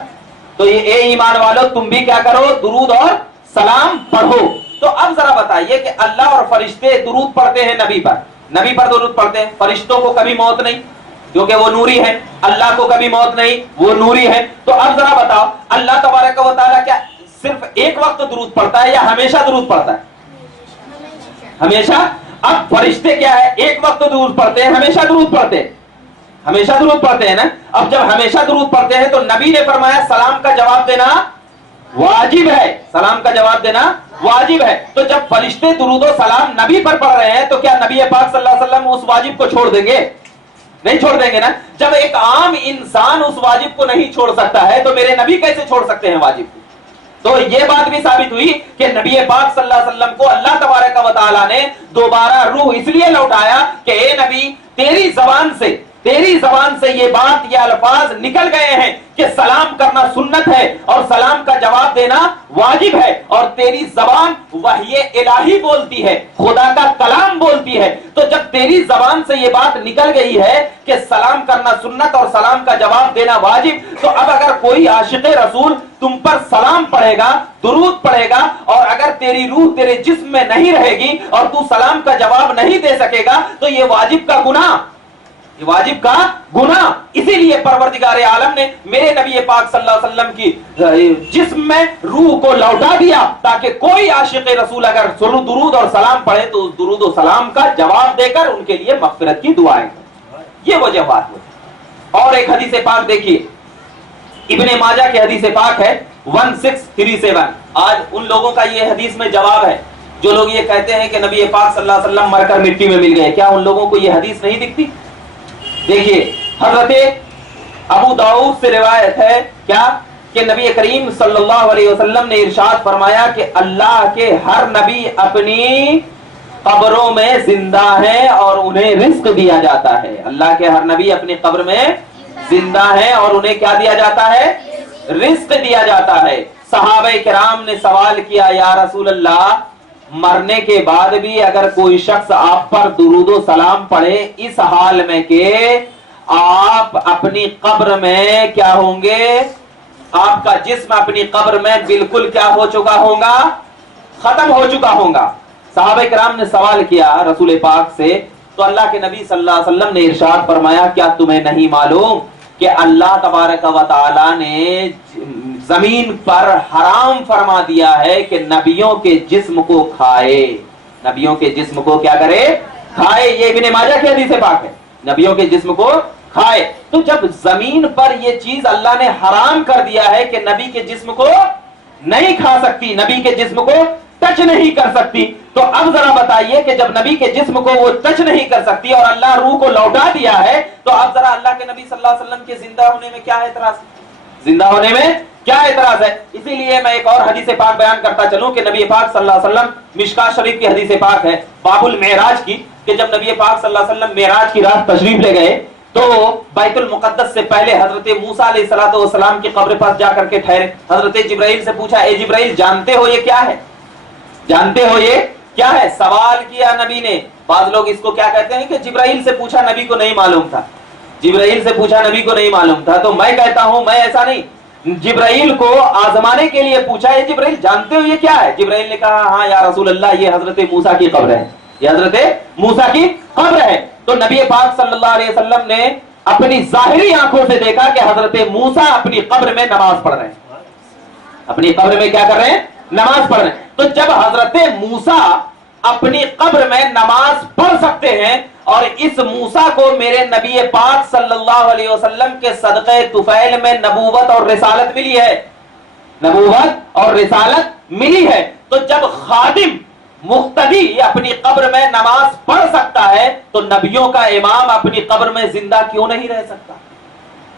تو یہ اے ایمان والو تم بھی کیا کرو؟ درود اور سلام پڑھو. تو اب ذرا بتائیے کہ اللہ اور فرشتے درود پڑھتے ہیں نبی پر, نبی پر درود پڑھتے ہیں. فرشتوں کو کبھی موت نہیں کیونکہ وہ نوری ہے, اللہ کو کبھی موت نہیں, وہ نوری ہے. تو اب ذرا بتاؤ, اللہ تبارک و تعالیٰ کیا صرف ایک وقت درود پڑھتا ہے یا ہمیشہ درود پڑھتا ہے؟ ہمیشہ. اب فرشتے کیا ہے؟ ایک وقت درود پڑھتے ہیں, ہمیشہ درود پڑھتے ہیں, ہمیشہ درود پڑھتے ہیں نا. اب جب ہمیشہ درود پڑھتے ہیں تو نبی نے فرمایا سلام کا جواب دینا واجب ہے. سلام کا جواب دینا واجب ہے. تو جب فرشتے درود و سلام نبی پر پڑھ رہے ہیں تو کیا نبی پاک صلی اللہ علیہ وسلم اس واجب کو چھوڑ دیں گے؟ نہیں چھوڑ دیں گے نا. جب ایک عام انسان اس واجب کو نہیں چھوڑ سکتا ہے تو میرے نبی کیسے چھوڑ سکتے ہیں واجب کو؟ تو یہ بات بھی ثابت ہوئی کہ نبی پاک صلی اللہ علیہ وسلم کو اللہ تبارک و تعالیٰ نے دوبارہ روح اس لیے لوٹایا کہ اے نبی تیری زبان سے یہ بات, یہ الفاظ نکل گئے ہیں کہ سلام کرنا سنت ہے اور سلام کا جواب دینا واجب ہے, اور تیری زبان وحی الہی بولتی ہے, خدا کا کلام بولتی ہے. تو جب تیری زبان سے یہ بات نکل گئی ہے کہ سلام کرنا سنت اور سلام کا جواب دینا واجب, تو اب اگر کوئی عاشق رسول تم پر سلام پڑھے گا, درود پڑھے گا, اور اگر تیری روح تیرے جسم میں نہیں رہے گی اور تو سلام کا جواب نہیں دے سکے گا تو یہ واجب کا گناہ یہ واجب کا گناہ. اسی لیے پروردگار عالم نے میرے نبی پاک صلی اللہ علیہ وسلم کی جسم میں روح کو لوٹا دیا تاکہ کوئی عاشق رسول اگر درود اور سلام پڑھے تو اس درود و سلام کا جواب دے کر ان کے لیے مغفرت کی دعائیں کرے. یہ وجہ بات ہے. اور ایک حدیث پاک دیکھیے, ابن ماجہ کی حدیث پاک ہے 1637. آج ان لوگوں کا یہ حدیث میں جواب ہے جو لوگ یہ کہتے ہیں کہ نبی پاک صلی اللہ علیہ وسلم مر کر مٹی میں مل گئے. کیا ان لوگوں کو یہ حدیث نہیں دکھتی؟ دیکھیے, حضرت ابو داؤد سے روایت ہے کیا کہ نبی کریم صلی اللہ علیہ وسلم نے ارشاد فرمایا کہ اللہ کے ہر نبی اپنی قبروں میں زندہ ہیں اور انہیں رزق دیا جاتا ہے. اللہ کے ہر نبی اپنی قبر میں زندہ ہیں اور انہیں کیا دیا جاتا ہے؟ رزق دیا جاتا ہے. صحابہ کرام نے سوال کیا, یا رسول اللہ, مرنے کے بعد بھی اگر کوئی شخص آپ پر درود و سلام پڑھے اس حال میں کہ آپ اپنی قبر میں کیا ہوں گے, آپ کا جسم اپنی قبر میں بالکل کیا ہو چکا ہوگا, ختم ہو چکا ہوگا. صحابہ کرام نے سوال کیا رسول پاک سے, تو اللہ کے نبی صلی اللہ علیہ وسلم نے ارشاد فرمایا, کیا تمہیں نہیں معلوم کہ اللہ تبارک و تعالی نے زمین پر حرام فرما دیا ہے کہ نبیوں کے جسم کو کھائے, نبیوں کے جسم کو کیا کرے, کھائے. یہ ابن ماجہ کی حدیث پاک ہے, نبیوں کے جسم کو کھائے. تو جب زمین پر یہ چیز اللہ نے حرام کر دیا ہے کہ نبی کے جسم کو نہیں کھا سکتی, نبی کے جسم کو ٹچ نہیں کر سکتی, تو اب ذرا بتائیے کہ جب نبی کے جسم کو وہ ٹچ نہیں کر سکتی اور اللہ روح کو لوٹا دیا ہے, تو اب ذرا اللہ کے نبی صلی اللہ علیہ وسلم کے زندہ ہونے میں کیا اعتراض ہے, زندہ ہونے میں کیا اعتراض ہے. اسی لیے میں ایک اور حدیث پاک بیان کرتا چلوں کہ نبی پاک صلی اللہ علیہ وسلم, مشکاۃ شریف کی حدیث پاک ہے باب المعراج کی, کہ جب نبی پاک صلی اللہ علیہ وسلم معراج کی رات تشریف لے گئے تو بیت المقدس سے پہلے حضرت موسیٰ علیہ السلام کی قبر پاس جا کر کے ٹھہرے. حضرت جبرائیل سے پوچھا, اے جبرائیل جانتے ہو یہ کیا ہے, جانتے ہو یہ کیا ہے؟ سوال کیا نبی نے. بعض لوگ اس کو کیا کہتے ہیں کہ جبرائیل سے پوچھا نبی کو نہیں معلوم تھا, جبرائیل سے پوچھا نبی کو نہیں معلوم تھا. تو میں کہتا ہوں میں ایسا نہیں, جبرائیل کو آزمانے کے لیے پوچھا, اے جبرائیل جانتے ہو یہ کیا ہے؟ جبرائیل نے کہا, ہاں یا رسول اللہ, یہ حضرت موسیٰ کی قبر ہے, یہ حضرت موسیٰ کی قبر ہے. تو نبی پاک صلی اللہ علیہ وسلم نے اپنی ظاہری آنکھوں سے دیکھا کہ حضرت موسیٰ اپنی قبر میں نماز پڑھ رہے ہیں, اپنی قبر میں کیا کر رہے ہیں, نماز پڑھ رہے ہیں. تو جب حضرت موسیٰ اپنی قبر میں نماز پڑھ سکتے ہیں اور اس موسیٰ کو میرے نبی پاک صلی اللہ علیہ وسلم کے صدقے طفیل میں نبوت اور رسالت ملی ہے, نبوت اور رسالت ملی ہے, تو جب خادم مقتدی اپنی قبر میں نماز پڑھ سکتا ہے تو نبیوں کا امام اپنی قبر میں زندہ کیوں نہیں رہ سکتا,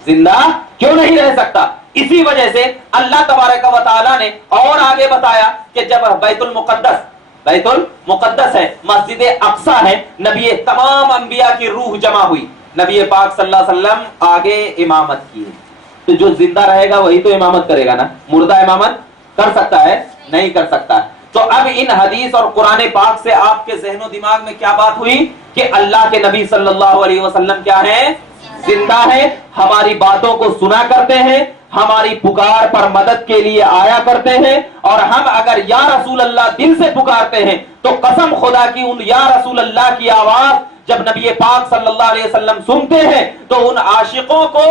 زندہ کیوں نہیں رہ سکتا؟ اسی وجہ سے اللہ تبارک و تعالی نے اور آگے بتایا کہ جب بیت المقدس ہے, مسجد اقصی ہے, نبی تمام انبیاء کی روح جمع ہوئی, نبی پاک صلی اللہ علیہ وسلم آگے امامت کی. تو جو زندہ رہے گا وہی تو امامت کرے گا نا, مردہ امامت کر سکتا ہے؟ نہیں کر سکتا. تو اب ان حدیث اور قرآن پاک سے آپ کے ذہن و دماغ میں کیا بات ہوئی کہ اللہ کے نبی صلی اللہ علیہ وسلم کیا ہے, زندہ ہے, ہماری باتوں کو سنا کرتے ہیں, ہماری پکار پر مدد کے لیے آیا کرتے ہیں, اور ہم اگر یا رسول اللہ دل سے پکارتے ہیں تو قسم خدا کی ان یا رسول اللہ کی آواز جب نبی پاک صلی اللہ علیہ وسلم سنتے ہیں تو ان عاشقوں کو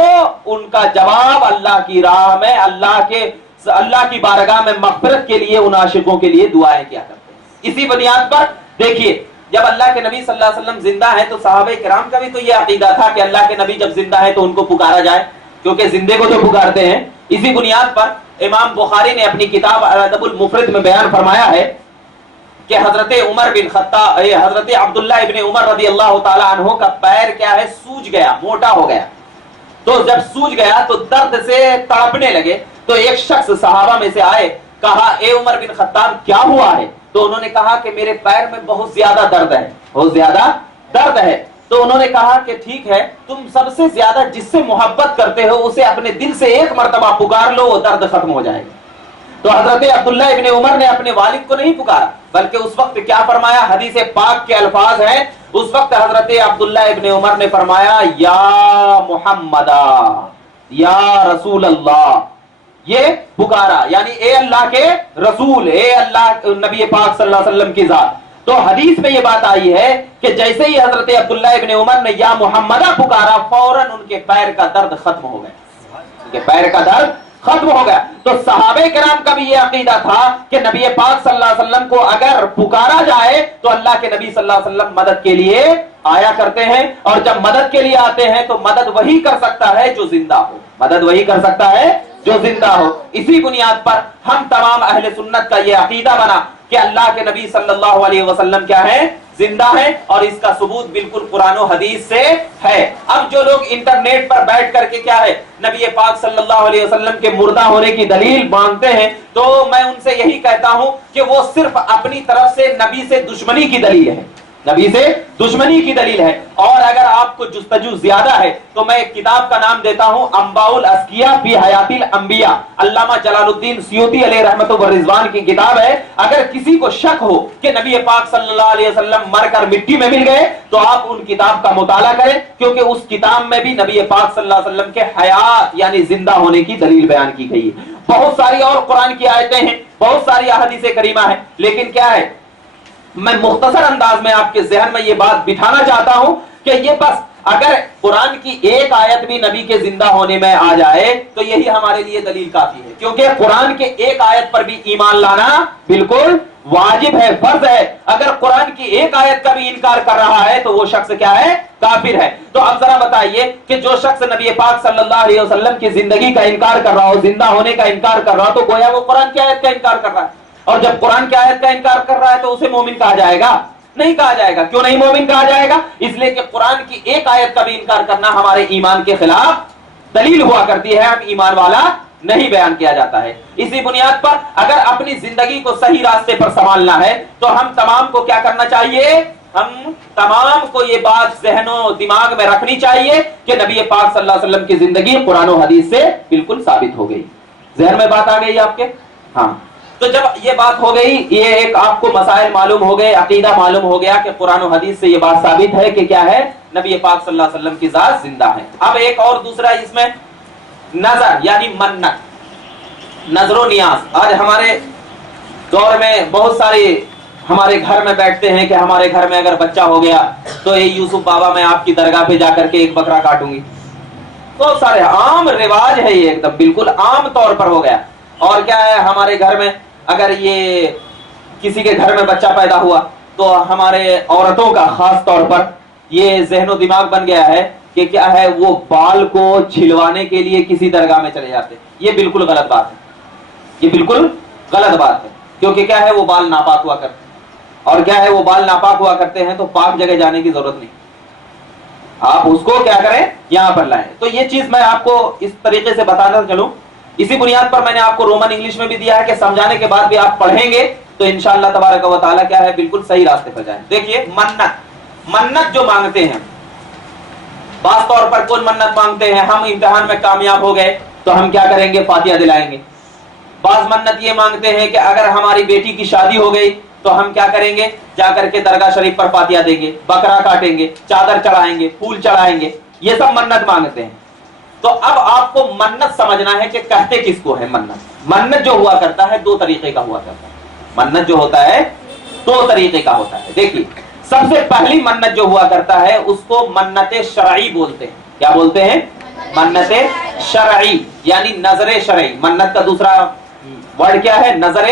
ان کا جواب اللہ کی راہ میں, اللہ کی بارگاہ میں مغفرت کے لیے ان عاشقوں کے لیے دعائیں کیا کرتے ہیں. اسی بنیاد پر دیکھیے جب اللہ کے نبی صلی اللہ علیہ وسلم زندہ ہے تو صحابہ کرام کا بھی تو یہ عقیدہ تھا کہ اللہ کے نبی جب زندہ ہے تو ان کو پکارا جائے, کیونکہ زندے کو تو پکارتے ہیں. اسی بنیاد پر امام بخاری نے اپنی کتاب الادب المفرد میں بیان فرمایا ہے کہ حضرت عبداللہ ابن عمر رضی اللہ تعالی عنہ کا پیر کیا ہے, سوج گیا, موٹا ہو گیا. تو جب سوج گیا تو درد سے تڑپنے لگے, تو ایک شخص صحابہ میں سے آئے, کہا اے عمر بن خطاب کیا ہوا ہے؟ تو انہوں نے کہا کہ میرے پیر میں بہت زیادہ درد ہے, بہت زیادہ درد ہے. تو انہوں نے کہا کہ ٹھیک ہے, تم سب سے زیادہ جس سے محبت کرتے ہو اسے اپنے دل سے ایک مرتبہ پکار لو, وہ درد ختم ہو جائے گا. تو حضرت عبداللہ ابن عمر نے اپنے والد کو نہیں پکارا, بلکہ اس وقت کیا فرمایا, حدیث پاک کے الفاظ ہیں, اس وقت حضرت عبداللہ ابن عمر نے فرمایا یا محمد یا رسول اللہ, یہ پکارا, یعنی اے اللہ کے رسول, اے اللہ نبی پاک صلی اللہ علیہ وسلم کی ذات. تو حدیث میں یہ بات آئی ہے کہ جیسے ہی حضرت عبداللہ ابن عمر نے یا محمدہ پکارا فوراً ان کے پیر کا درد ختم ہو گیا، ان کے پیر کا درد ختم ہو گیا۔ تو صحابہ کرام کا بھی یہ عقیدہ تھا کہ نبی پاک صلی اللہ علیہ وسلم کو اگر پکارا جائے تو اللہ کے نبی صلی اللہ علیہ وسلم مدد کے لیے آیا کرتے ہیں، اور جب مدد کے لیے آتے ہیں تو مدد وہی کر سکتا ہے جو زندہ ہو، مدد وہی کر سکتا ہے جو زندہ ہو۔ اسی بنیاد پر ہم تمام اہل سنت کا یہ عقیدہ بنا کہ اللہ کے نبی صلی اللہ علیہ وسلم کیا ہے؟ زندہ ہے، اور اس کا ثبوت بالکل قرآن و حدیث سے ہے۔ اب جو لوگ انٹرنیٹ پر بیٹھ کر کے کیا ہے نبی پاک صلی اللہ علیہ وسلم کے مردہ ہونے کی دلیل مانگتے ہیں، تو میں ان سے یہی کہتا ہوں کہ وہ صرف اپنی طرف سے نبی سے دشمنی کی دلیل ہے، نبی سے دشمنی کی دلیل ہے۔ اور اگر آپ کو جستجو زیادہ ہے تو میں ایک کتاب کا نام دیتا ہوں انباء الاسقیاء فی حیات الانبیاء، علامہ جلال الدین سیوطی علیہ رحمت و رضوان کی کتاب ہے۔ اگر کسی کو شک ہو کہ نبی پاک صلی اللہ علیہ وسلم مر کر مٹی میں مل گئے تو آپ ان کتاب کا مطالعہ کریں، کیونکہ اس کتاب میں بھی نبی پاک صلی اللہ علیہ وسلم کے حیات یعنی زندہ ہونے کی دلیل بیان کی گئی ہے۔ بہت ساری اور قرآن کی آیتیں ہیں، بہت ساری احادیث کریمہ ہیں، لیکن کیا ہے میں مختصر انداز میں آپ کے ذہن میں یہ بات بٹھانا چاہتا ہوں کہ یہ بس اگر قرآن کی ایک آیت بھی نبی کے زندہ ہونے میں آ جائے تو یہی ہمارے لیے دلیل کافی ہے، کیونکہ قرآن کے ایک آیت پر بھی ایمان لانا بالکل واجب ہے، فرض ہے۔ اگر قرآن کی ایک آیت کا بھی انکار کر رہا ہے تو وہ شخص کیا ہے؟ کافر ہے۔ تو اب ذرا بتائیے کہ جو شخص نبی پاک صلی اللہ علیہ وسلم کی زندگی کا انکار کر رہا ہو، زندہ ہونے کا انکار کر رہا ہو، تو گویا وہ قرآن کی آیت کا انکار کر رہا ہے، اور جب قرآن کی آیت کا انکار کر رہا ہے تو اسے مومن کہا جائے گا؟ نہیں کہا جائے گا۔ کیوں نہیں مومن کہا جائے گا؟ اس لیے کہ قرآن کی ایک آیت کا بھی انکار کرنا ہمارے ایمان کے خلاف دلیل ہوا کرتی ہے، ہم ایمان والا نہیں بیان کیا جاتا ہے۔ اسی بنیاد پر اگر اپنی زندگی کو صحیح راستے پر سنبھالنا ہے تو ہم تمام کو کیا کرنا چاہیے؟ ہم تمام کو یہ بات ذہن و دماغ میں رکھنی چاہیے کہ نبی پاک صلی اللہ علیہ وسلم کی زندگی قرآن و حدیث سے بالکل ثابت ہو گئی۔ ذہن میں بات آ گئی آپ کے؟ ہاں، تو جب یہ بات ہو گئی، یہ ایک آپ کو مسائل معلوم ہو گئے، عقیدہ معلوم ہو گیا کہ قرآن و حدیث سے یہ بات ثابت ہے کہ کیا ہے؟ نبی پاک صلی اللہ علیہ وسلم کی ذات زندہ ہے۔ اب ایک اور دوسرا اس میں نظر یعنی منت، نظر و نیاز۔ آج ہمارے دور میں بہت ساری ہمارے گھر میں بیٹھتے ہیں کہ ہمارے گھر میں اگر بچہ ہو گیا تو اے یوسف بابا میں آپ کی درگاہ پہ جا کر کے ایک بکرا کاٹوں گی۔ بہت سارے عام رواج ہے، یہ ایک دم بالکل عام طور پر ہو گیا۔ اور کیا ہے ہمارے گھر میں اگر یہ کسی کے گھر میں بچہ پیدا ہوا تو ہمارے عورتوں کا خاص طور پر یہ ذہن و دماغ بن گیا ہے کہ کیا ہے وہ بال کو چھلوانے کے لیے کسی درگاہ میں چلے جاتے ہیں۔ یہ بالکل غلط بات ہے، یہ بالکل غلط بات ہے، کیونکہ کیا ہے وہ بال ناپاک ہوا کرتے ہیں، اور کیا ہے وہ بال ناپاک ہوا کرتے ہیں تو پاک جگہ جانے کی ضرورت نہیں، آپ اس کو کیا کریں یہاں پر لائیں۔ تو یہ چیز میں آپ کو اس طریقے سے بتانا چلوں۔ اسی بنیاد پر میں نے آپ کو رومن انگلش میں بھی دیا ہے کہ سمجھانے کے بعد بھی آپ پڑھیں گے تو انشاءاللہ تبارک و تعالیٰ کیا ہے بالکل صحیح راستے پر جائیں۔ دیکھیے منت جو مانگتے ہیں، بعض طور پر کون منت مانگتے ہیں؟ ہم امتحان میں کامیاب ہو گئے تو ہم کیا کریں گے؟ فاتحہ دلائیں گے۔ بعض منت یہ مانگتے ہیں کہ اگر ہماری بیٹی کی شادی ہو گئی تو ہم کیا کریں گے؟ جا کر کے درگاہ شریف پر فاتحہ دیں گے، بکرا کاٹیں گے، چادر چڑھائیں گے، پھول چڑھائیں گے، یہ سب منت مانگتے ہیں۔ تو اب آپ کو منت سمجھنا ہے کہ کہتے کس کو ہے منت۔ منت جو ہوا کرتا ہے دو طریقے کا ہوا کرتا ہے، منت جو ہوتا ہے دو طریقے کا ہوتا ہے۔ دیکھیے سب سے پہلی منت جو ہوا کرتا ہے اس کو منت شرعی بولتے ہیں۔ کیا بولتے ہیں؟ منت شرعی یعنی نظر شرعی۔ منت کا دوسرا ورڈ کیا ہے؟ نظر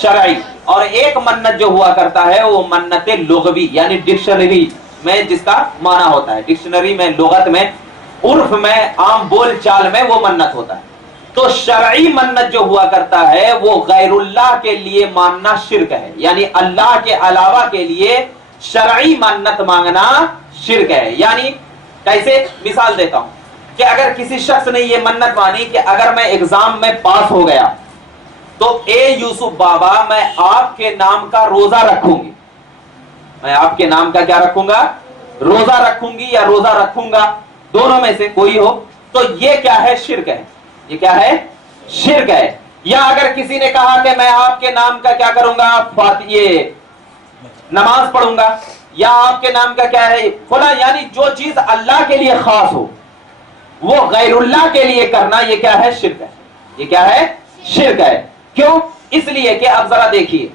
شرعی۔ اور ایک منت جو ہوا کرتا ہے وہ منت لغوی یعنی ڈکشنری میں جس کا معنی ہوتا ہے، ڈکشنری میں، لغت میں، عرف میں، عام بول چال میں وہ منت ہوتا ہے۔ تو شرعی منت جو ہوا کرتا ہے وہ غیر اللہ کے لیے ماننا شرک ہے، یعنی اللہ کے علاوہ کے لیے شرعی منت مانگنا شرک ہے۔ یعنی کیسے؟ مثال دیتا ہوں کہ اگر کسی شخص نے یہ منت مانی کہ اگر میں ایگزام میں پاس ہو گیا تو اے یوسف بابا میں آپ کے نام کا روزہ رکھوں گی، میں آپ کے نام کا کیا رکھوں گا؟ روزہ رکھوں گی یا روزہ رکھوں گا، دونوں میں سے کوئی ہو، تو یہ کیا ہے؟ شرک ہے۔ یہ کیا ہے؟ شرک ہے۔ یا اگر کسی نے کہا کہ میں آپ کے نام کا کیا کروں گا؟ یہ نماز پڑھوں گا، یا آپ کے نام کا کیا ہے فلاں، یعنی جو چیز اللہ کے لیے خاص ہو وہ غیر اللہ کے لیے کرنا، یہ کیا ہے؟ شرک ہے۔ یہ کیا ہے؟ شرک ہے۔ کیوں؟ اس لیے کہ اب ذرا دیکھیے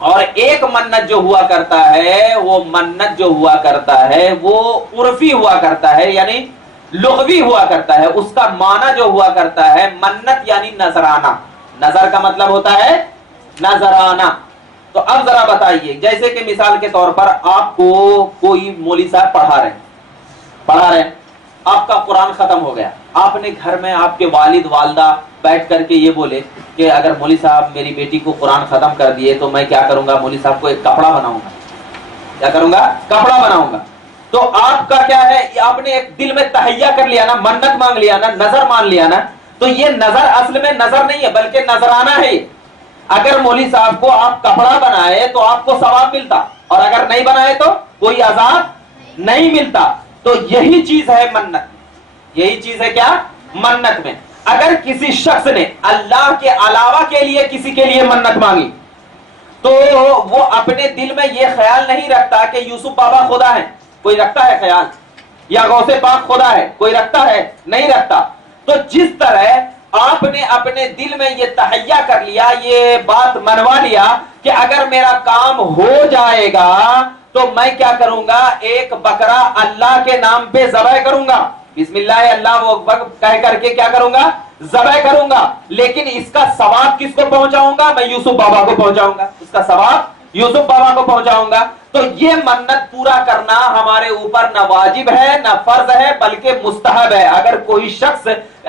اور ایک منت جو ہوا کرتا ہے، وہ منت جو ہوا کرتا ہے وہ عرفی ہوا کرتا ہے، یعنی لغوی ہوا کرتا ہے. اس کا معنی جو ہوا کرتا ہے منت یعنی نذرانہ. نظر کا مطلب ہوتا ہے نذرانہ. تو اب ذرا بتائیے، جیسے کہ مثال کے طور پر آپ کو کوئی مولوی صاحب پڑھا رہے ہیں، آپ کا قرآن ختم ہو گیا. آپ نے گھر میں آپ کے والد والدہ بیٹھ کر کے یہ بولے کہ اگر مولوی صاحب میری بیٹی کو قرآن ختم کر دیے تو میں کیا کروں گا، مولوی صاحب کو ایک کپڑا بناؤں گا. کیا کروں گا؟ کپڑا بناؤں گا. تو آپ کا کیا ہے، آپ نے ایک دل میں تہیہ کر لیا نا، منت مانگ لیا نا، نظر مان لیا نا. تو یہ نظر اصل میں نظر نہیں ہے بلکہ نذرانہ ہے. اگر مولوی صاحب کو آپ کپڑا بنائے تو آپ کو ثواب ملتا، اور اگر نہیں بنائے تو کوئی عذاب نہیں ملتا. تو یہی چیز ہے منت. یہی چیز ہے کیا؟ منت میں اگر کسی شخص نے اللہ کے علاوہ کے لیے کسی کے لیے منت مانگی تو وہ اپنے دل میں یہ خیال نہیں رکھتا کہ یوسف بابا خدا ہے. کوئی رکھتا ہے خیال؟ یا غوث پاک خدا ہے؟ کوئی رکھتا ہے؟ نہیں رکھتا. تو جس طرح آپ نے اپنے دل میں یہ تہیہ کر لیا، یہ بات منوا لیا کہ اگر میرا کام ہو جائے گا تو میں کیا کروں گا، ایک بکرا اللہ کے نام پہ ذبح کروں گا، بسم اللہ اللہ اکبر کہہ کر کے کیا کروں گا، ذبح کروں گا. لیکن اس کا ثواب کس کو پہنچاؤں گا؟ میں یوسف بابا کو پہنچاؤں گا. اس کا ثواب یوسف بابا کو پہنچاؤں گا. تو یہ منت پورا کرنا ہمارے اوپر نہ واجب ہے نہ فرض ہے بلکہ مستحب ہے. اگر کوئی شخص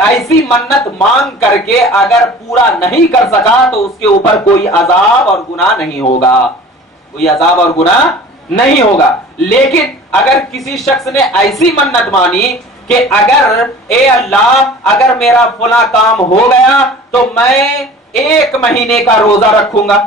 ایسی منت مانگ کر کے اگر پورا نہیں کر سکا تو اس کے اوپر کوئی عذاب اور گناہ نہیں ہوگا. کوئی عذاب اور گناہ نہیں ہوگا. لیکن اگر کسی شخص نے ایسی منت مانی کہ اگر اے اللہ اگر میرا فلاں کام ہو گیا تو میں 1 مہینے کا روزہ رکھوں گا،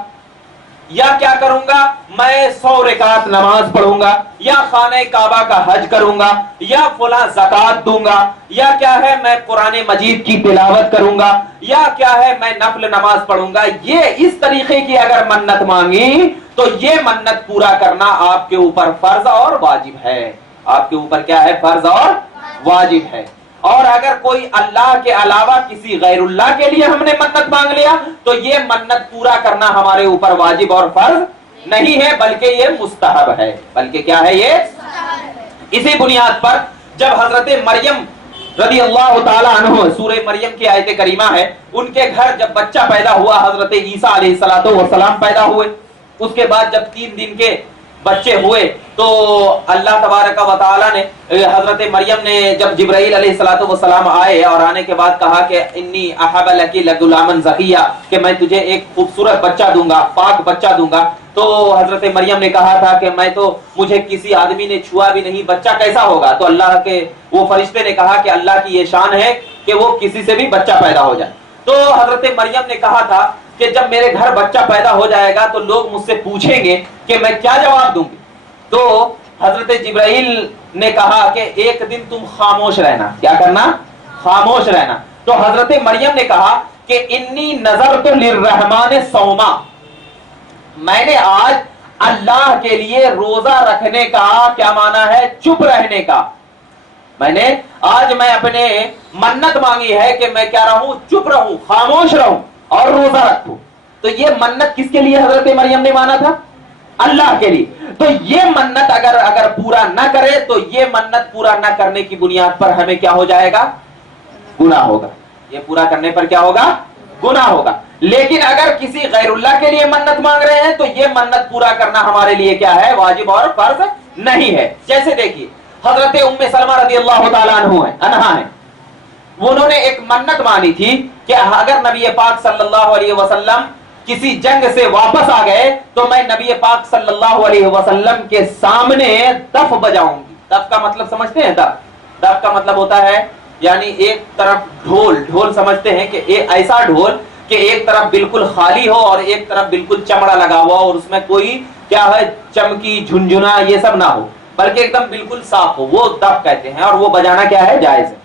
یا کیا کروں گا، میں 100 رکعت نماز پڑھوں گا، یا خانہ کعبہ کا حج کروں گا، یا فلاں زکات دوں گا، یا کیا ہے میں قرآن مجید کی تلاوت کروں گا، یا کیا ہے میں نفل نماز پڑھوں گا، یہ اس طریقے کی اگر منت مانگی تو یہ منت پورا کرنا آپ کے اوپر فرض اور واجب ہے. آپ کے اوپر کیا ہے، فرض اور واجب ہے. اور اگر کوئی اللہ کے علاوہ کسی غیر اللہ کے لیے ہم نے منت مانگ لیا تو یہ منت پورا کرنا ہمارے اوپر واجب اور فرض نہیں ہے بلکہ یہ مستحب ہے. بلکہ کیا ہے، یہ اسی بنیاد پر جب حضرت مریم رضی اللہ تعالی عنہ، سورہ مریم کی آیت کریمہ ہے، ان کے گھر جب بچہ پیدا ہوا حضرت عیسیٰ علیہ السلام پیدا ہوئے. اس کے بعد جب 3 دن کے بچے ہوئے تو اللہ تبارک و تعالی نے حضرت مریم نے جب جبرائیل علیہ السلام آئے اور آنے کے بعد کہا کہ انی احب لکی لغلاما زکیہ، کہ میں تجھے ایک خوبصورت بچہ دوں گا، پاک بچہ دوں گا. تو حضرت مریم نے کہا تھا کہ مجھے کسی آدمی نے چھوا بھی نہیں، بچہ کیسا ہوگا؟ تو اللہ کے وہ فرشتے نے کہا کہ اللہ کی یہ شان ہے کہ وہ کسی سے بھی بچہ پیدا ہو جائے. تو حضرت مریم نے کہا تھا کہ جب میرے گھر بچہ پیدا ہو جائے گا تو لوگ مجھ سے پوچھیں گے کہ میں کیا جواب دوں گی. تو حضرت جبرائیل نے کہا کہ ایک دن تم خاموش رہنا. کیا کرنا؟ خاموش رہنا. تو حضرت مریم نے کہا کہ انی نذرت للرحمن صوما، میں نے آج اللہ کے لیے روزہ رکھنے کا کیا معنی ہے، چپ رہنے کا. میں اپنے منت مانگی ہے کہ میں کیا رہوں، چپ رہوں، خاموش رہوں اور روزہ رکھوں. تو یہ منت کس کے لیے حضرت مریم نے مانا تھا؟ اللہ کے لیے. تو یہ منت اگر پورا نہ کرے تو یہ منت پورا نہ کرنے کی بنیاد پر ہمیں کیا ہو جائے گا، گناہ ہوگا. یہ پورا کرنے پر کیا ہوگا، گناہ ہوگا. لیکن اگر کسی غیر اللہ کے لیے منت مانگ رہے ہیں تو یہ منت پورا کرنا ہمارے لیے کیا ہے، واجب اور فرض نہیں ہے. جیسے دیکھیے حضرت ام سلمہ رضی اللہ تعالیٰ عنہا ہے، انہوں نے ایک منت مانی تھی کہ اگر نبی پاک صلی اللہ علیہ وسلم کسی جنگ سے واپس آ گئے تو میں نبی پاک صلی اللہ علیہ وسلم کے سامنے دف بجاؤں گی. دف کا مطلب سمجھتے ہیں؟ دف کا مطلب ہوتا ہے یعنی ایک طرف ڈھول سمجھتے ہیں کہ ایسا ڈھول کہ ایک طرف بالکل خالی ہو اور ایک طرف بالکل چمڑا لگا ہوا اور اس میں کوئی کیا ہے، چمکی جھنجھنا یہ سب نہ ہو بلکہ ایک دم بالکل صاف ہو، وہ دف کہتے ہیں. اور وہ بجانا کیا ہے، جائز ہے.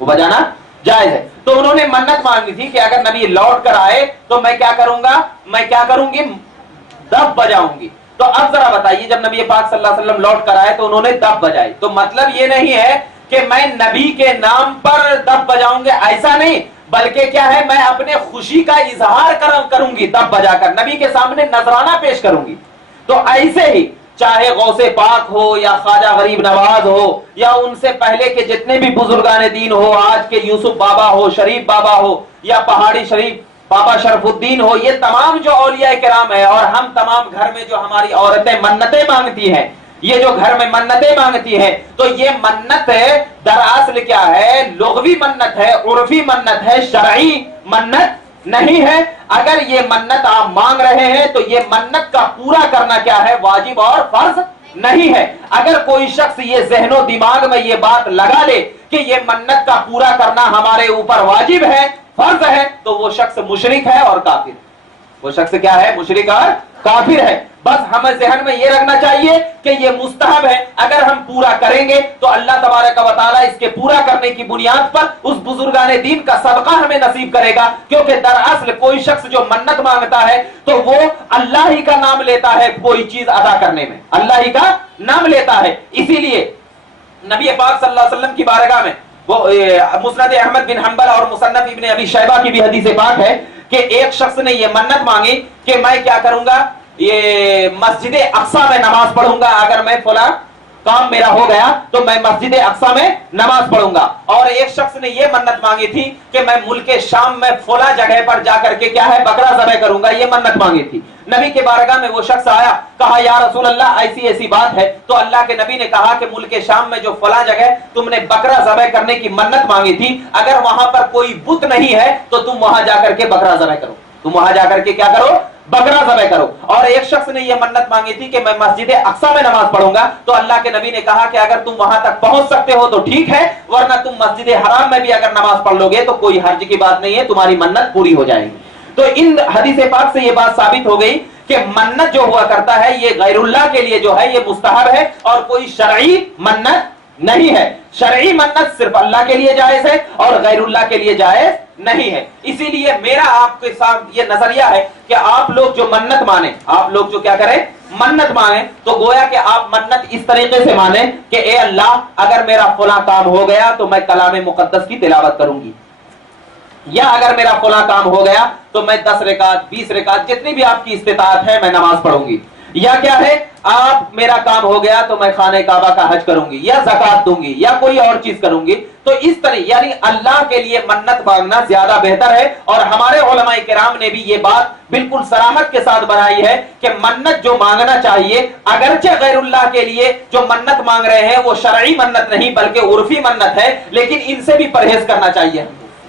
وہ بجانا جائز ہے. تو انہوں نے منت مانگی تھی کہ اگر نبی لوٹ کر آئے تو میں کیا کروں گا، میں کیا کروں گی، دف بجاؤں گی. تو اب ذرا بتائیے جب نبی پاک صلی اللہ علیہ وسلم لوٹ کر آئے تو انہوں نے دف بجائی. تو مطلب یہ نہیں ہے کہ میں نبی کے نام پر دف بجاؤں گے، ایسا نہیں، بلکہ کیا ہے میں اپنے خوشی کا اظہار کروں گی تب بجا کر نبی کے سامنے نذرانہ پیش کروں گی. تو ایسے ہی چاہے غوث پاک ہو یا خواجہ غریب نواز ہو یا ان سے پہلے کے جتنے بھی بزرگان دین ہو, آج کے یوسف بابا ہو, شریف بابا ہو یا پہاڑی شریف بابا شرف الدین ہو, یہ تمام جو اولیاء کرام ہے, اور ہم تمام گھر میں جو ہماری عورتیں منتیں مانگتی ہیں, یہ جو گھر میں منتیں مانگتی ہیں, تو یہ منت دراصل کیا ہے؟ لغوی منت ہے, عرفی منت ہے, شرعی منت نہیں ہے. اگر یہ منت آپ مانگ رہے ہیں تو یہ منت کا پورا کرنا کیا ہے؟ واجب اور فرض نہیں ہے. اگر کوئی شخص یہ ذہن و دماغ میں یہ بات لگا لے کہ یہ منت کا پورا کرنا ہمارے اوپر واجب ہے, فرض ہے, تو وہ شخص مشرک ہے اور کافر. وہ شخص کیا ہے؟ مشرک اور کافر ہے. بس ہمیں ذہن میں یہ رکھنا چاہیے کہ یہ مستحب ہے, اگر ہم پورا کریں گے تو اللہ تبارک و تعالیٰ اس کے پورا کرنے کی بنیاد پر اس بزرگان دین کا صدقہ ہمیں نصیب کرے گا. کیونکہ دراصل کوئی شخص جو منت مانگتا ہے تو وہ اللہ ہی کا نام لیتا ہے کوئی چیز ادا کرنے میں, اللہ ہی کا نام لیتا ہے. اسی لیے نبی پاک صلی اللہ علیہ وسلم کی بارگاہ میں وہ مسند احمد بن حنبل اور مصنف ابن ابی شیبہ کی بھی حدیث پاک ہے کہ ایک شخص نے یہ منت مانگی کہ میں کیا کروں گا, یہ مسجد اقصی میں نماز پڑھوں گا, اگر میں فلاں کام میرا ہو گیا تو میں مسجد اقصی میں نماز پڑھوں گا. اور ایک شخص نے یہ منت مانگی تھی کہ میں ملک شام میں فلاں جگہ پر جا کر کے کیا ہے بکرا ذبح کروں گا, یہ منت مانگی تھی. نبی کے بارگاہ میں وہ شخص آیا, کہا یا رسول اللہ ایسی ایسی بات ہے. تو اللہ کے نبی نے کہا کہ ملک شام میں جو فلاں جگہ تم نے بکرا ذبح کرنے کی منت مانگی تھی, اگر وہاں پر کوئی بت نہیں ہے تو تم وہاں جا کر کے بکرا ذبح کرو, تم وہاں جا کر کے کیا کرو؟ بکرا ذبح کرو. اور ایک شخص نے یہ منت مانگی تھی کہ میں مسجد اقصی میں نماز پڑھوں گا, تو اللہ کے نبی نے کہا کہ اگر تم وہاں تک پہنچ سکتے ہو تو ٹھیک ہے, ورنہ تم مسجد حرام میں بھی اگر نماز پڑھ لو گے تو کوئی حرج کی بات نہیں ہے, تمہاری منت پوری ہو جائے گی. تو ان حدیث پاک سے یہ بات ثابت ہو گئی کہ منت جو ہوا کرتا ہے یہ غیر اللہ کے لیے جو ہے یہ مستحب ہے اور کوئی شرعی منت نہیں ہے. شرعی منت صرف اللہ کے لیے جائز ہے اور غیر اللہ کے لیے جائز نہیں ہے. اسی لیے میرا آپ کے ساتھ یہ نظریہ ہے کہ آپ لوگ جو منت مانیں, آپ لوگ جو کیا کریں منت مانیں, تو گویا کہ آپ منت اس طریقے سے مانیں کہ اے اللہ اگر میرا فلاں کام ہو گیا تو میں کلام مقدس کی تلاوت کروں گی, یا اگر میرا فلاں کام ہو گیا تو میں 10 رکعت 20 رکعت جتنی بھی آپ کی استطاعت ہے میں نماز پڑھوں گی, یا کیا ہے آپ میرا کام ہو گیا تو میں خانہ کعبہ کا حج کروں گی یا زکات دوں گی یا کوئی اور چیز کروں گی. تو اس طرح یعنی اللہ کے لیے منت مانگنا زیادہ بہتر ہے. اور ہمارے علماء کرام نے بھی یہ بات بالکل صراحت کے ساتھ بنائی ہے کہ منت جو مانگنا چاہیے, اگرچہ غیر اللہ کے لیے جو منت مانگ رہے ہیں وہ شرعی منت نہیں بلکہ عرفی منت ہے, لیکن ان سے بھی پرہیز کرنا چاہیے,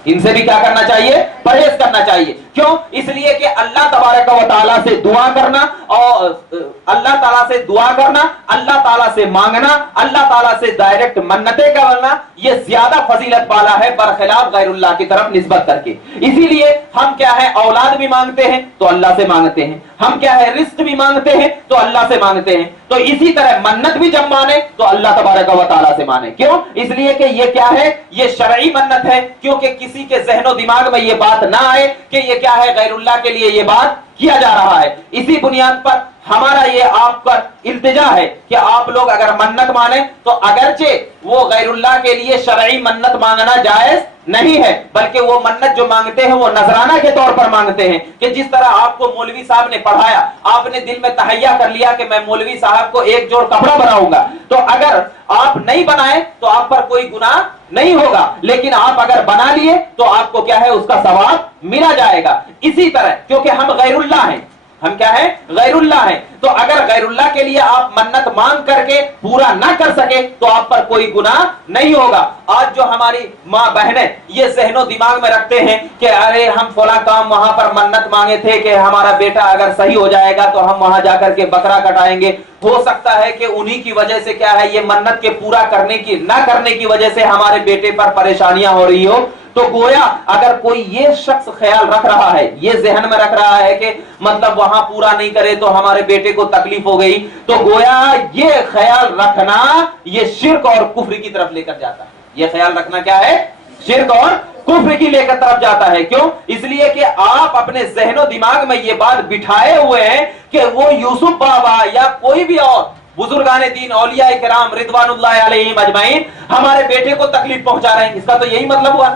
ان سے بھی کیا کرنا چاہیے؟ پرہیز کرنا چاہیے. کیوں؟ اس لیے کہ اللہ تبارک و تعالیٰ سے دعا کرنا اور اللہ تعالیٰ سے دعا کرنا, اللہ تعالیٰ سے مانگنا, اللہ تعالیٰ سے ڈائریکٹ منتیں کرنا, یہ زیادہ فضیلت والا ہے برخلاف غیر اللہ کی طرف نسبت کر کے. اسی لیے ہم کیا ہے اولاد بھی مانگتے ہیں تو اللہ سے مانگتے ہیں, ہم کیا ہے رزق بھی مانگتے ہیں تو اللہ سے مانگتے ہیں. تو اسی طرح منت بھی جب مانے تو اللہ تبارک و تعالیٰ سے مانے. کیوں؟ اس لیے کہ یہ کیا ہے, یہ شرعی منت ہے, کیونکہ کسی کے ذہن و دماغ میں یہ بات نہ آئے کہ یہ کیا ہے غیر اللہ کے لیے یہ بات کیا جا رہا ہے. اسی بنیاد پر ہمارا یہ آپ پر التجا ہے کہ آپ لوگ اگر منت مانیں تو اگرچہ وہ غیر اللہ کے لیے شرعی منت مانگنا جائز نہیں ہے, بلکہ وہ منت جو مانگتے ہیں وہ نذرانہ کے طور پر مانگتے ہیں. کہ جس طرح آپ کو مولوی صاحب نے پڑھایا, آپ نے دل میں تہیہ کر لیا کہ میں مولوی صاحب کو ایک جوڑ کپڑا بناؤں گا, تو اگر آپ نہیں بنائے تو آپ پر کوئی گناہ نہیں ہوگا, لیکن آپ اگر بنا لیے تو آپ کو کیا ہے اس کا ثواب ملا جائے گا. اسی طرح کیونکہ ہم غیر اللہ ہیں, ہم کیا ہیں غیر اللہ ہیں, تو اگر غیر اللہ کے لیے آپ منت مانگ کر کے پورا نہ کر سکے تو آپ پر کوئی گناہ نہیں ہوگا. آج جو ہماری ماں بہنیں یہ ذہن و دماغ میں رکھتے ہیں کہ ارے ہم فلاں کام وہاں پر منت مانگے تھے کہ ہمارا بیٹا اگر صحیح ہو جائے گا تو ہم وہاں جا کر کے بکرا کٹائیں گے, ہو سکتا ہے کہ انہی کی وجہ سے کیا ہے یہ منت کے پورا کرنے کی نہ کرنے کی وجہ سے ہمارے بیٹے پر پریشانیاں ہو رہی ہو. تو گویا اگر کوئی یہ شخص خیال رکھ رہا ہے, یہ ذہن میں رکھ رہا ہے کہ مطلب وہاں پورا نہیں کرے تو ہمارے بیٹے کو تکلیف ہو گئی, تو گویا یہ خیال رکھنا یہ شرک اور کفر کی طرف لے کر جاتا ہے. یہ خیال رکھنا کیا ہے؟ شرک اور کفر کی لے کر طرف جاتا ہے. کیوں؟ اس لیے کہ آپ اپنے ذہن و دماغ میں یہ بات بٹھائے ہوئے ہیں کہ وہ یوسف بابا یا کوئی بھی اور بزرگان دین اولیاء کرام رضوان اللہ علیہم اجمعین ہمارے بیٹے کو تکلیف پہنچا رہے ہیں. اس کا تو یہی مطلب ہوا نا,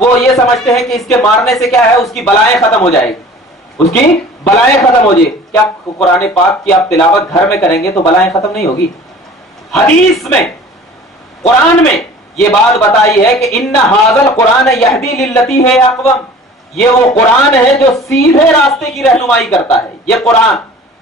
وہ یہ سمجھتے ہیں کہ اس کے مارنے سے کیا ہے اس کی بلائیں ختم ہو جائے گی, اس کی بلائیں ختم ہو جائے. کیا قرآن پاک کی آپ تلاوت گھر میں کریں گے تو بلائیں ختم نہیں ہوگی؟ حدیث میں, قرآن میں یہ بات بتائی ہے کہ ان ھذا القرآن یہدی للتی ہے اقوم, یہ وہ قرآن ہے جو سیدھے راستے کی رہنمائی کرتا ہے, یہ قرآن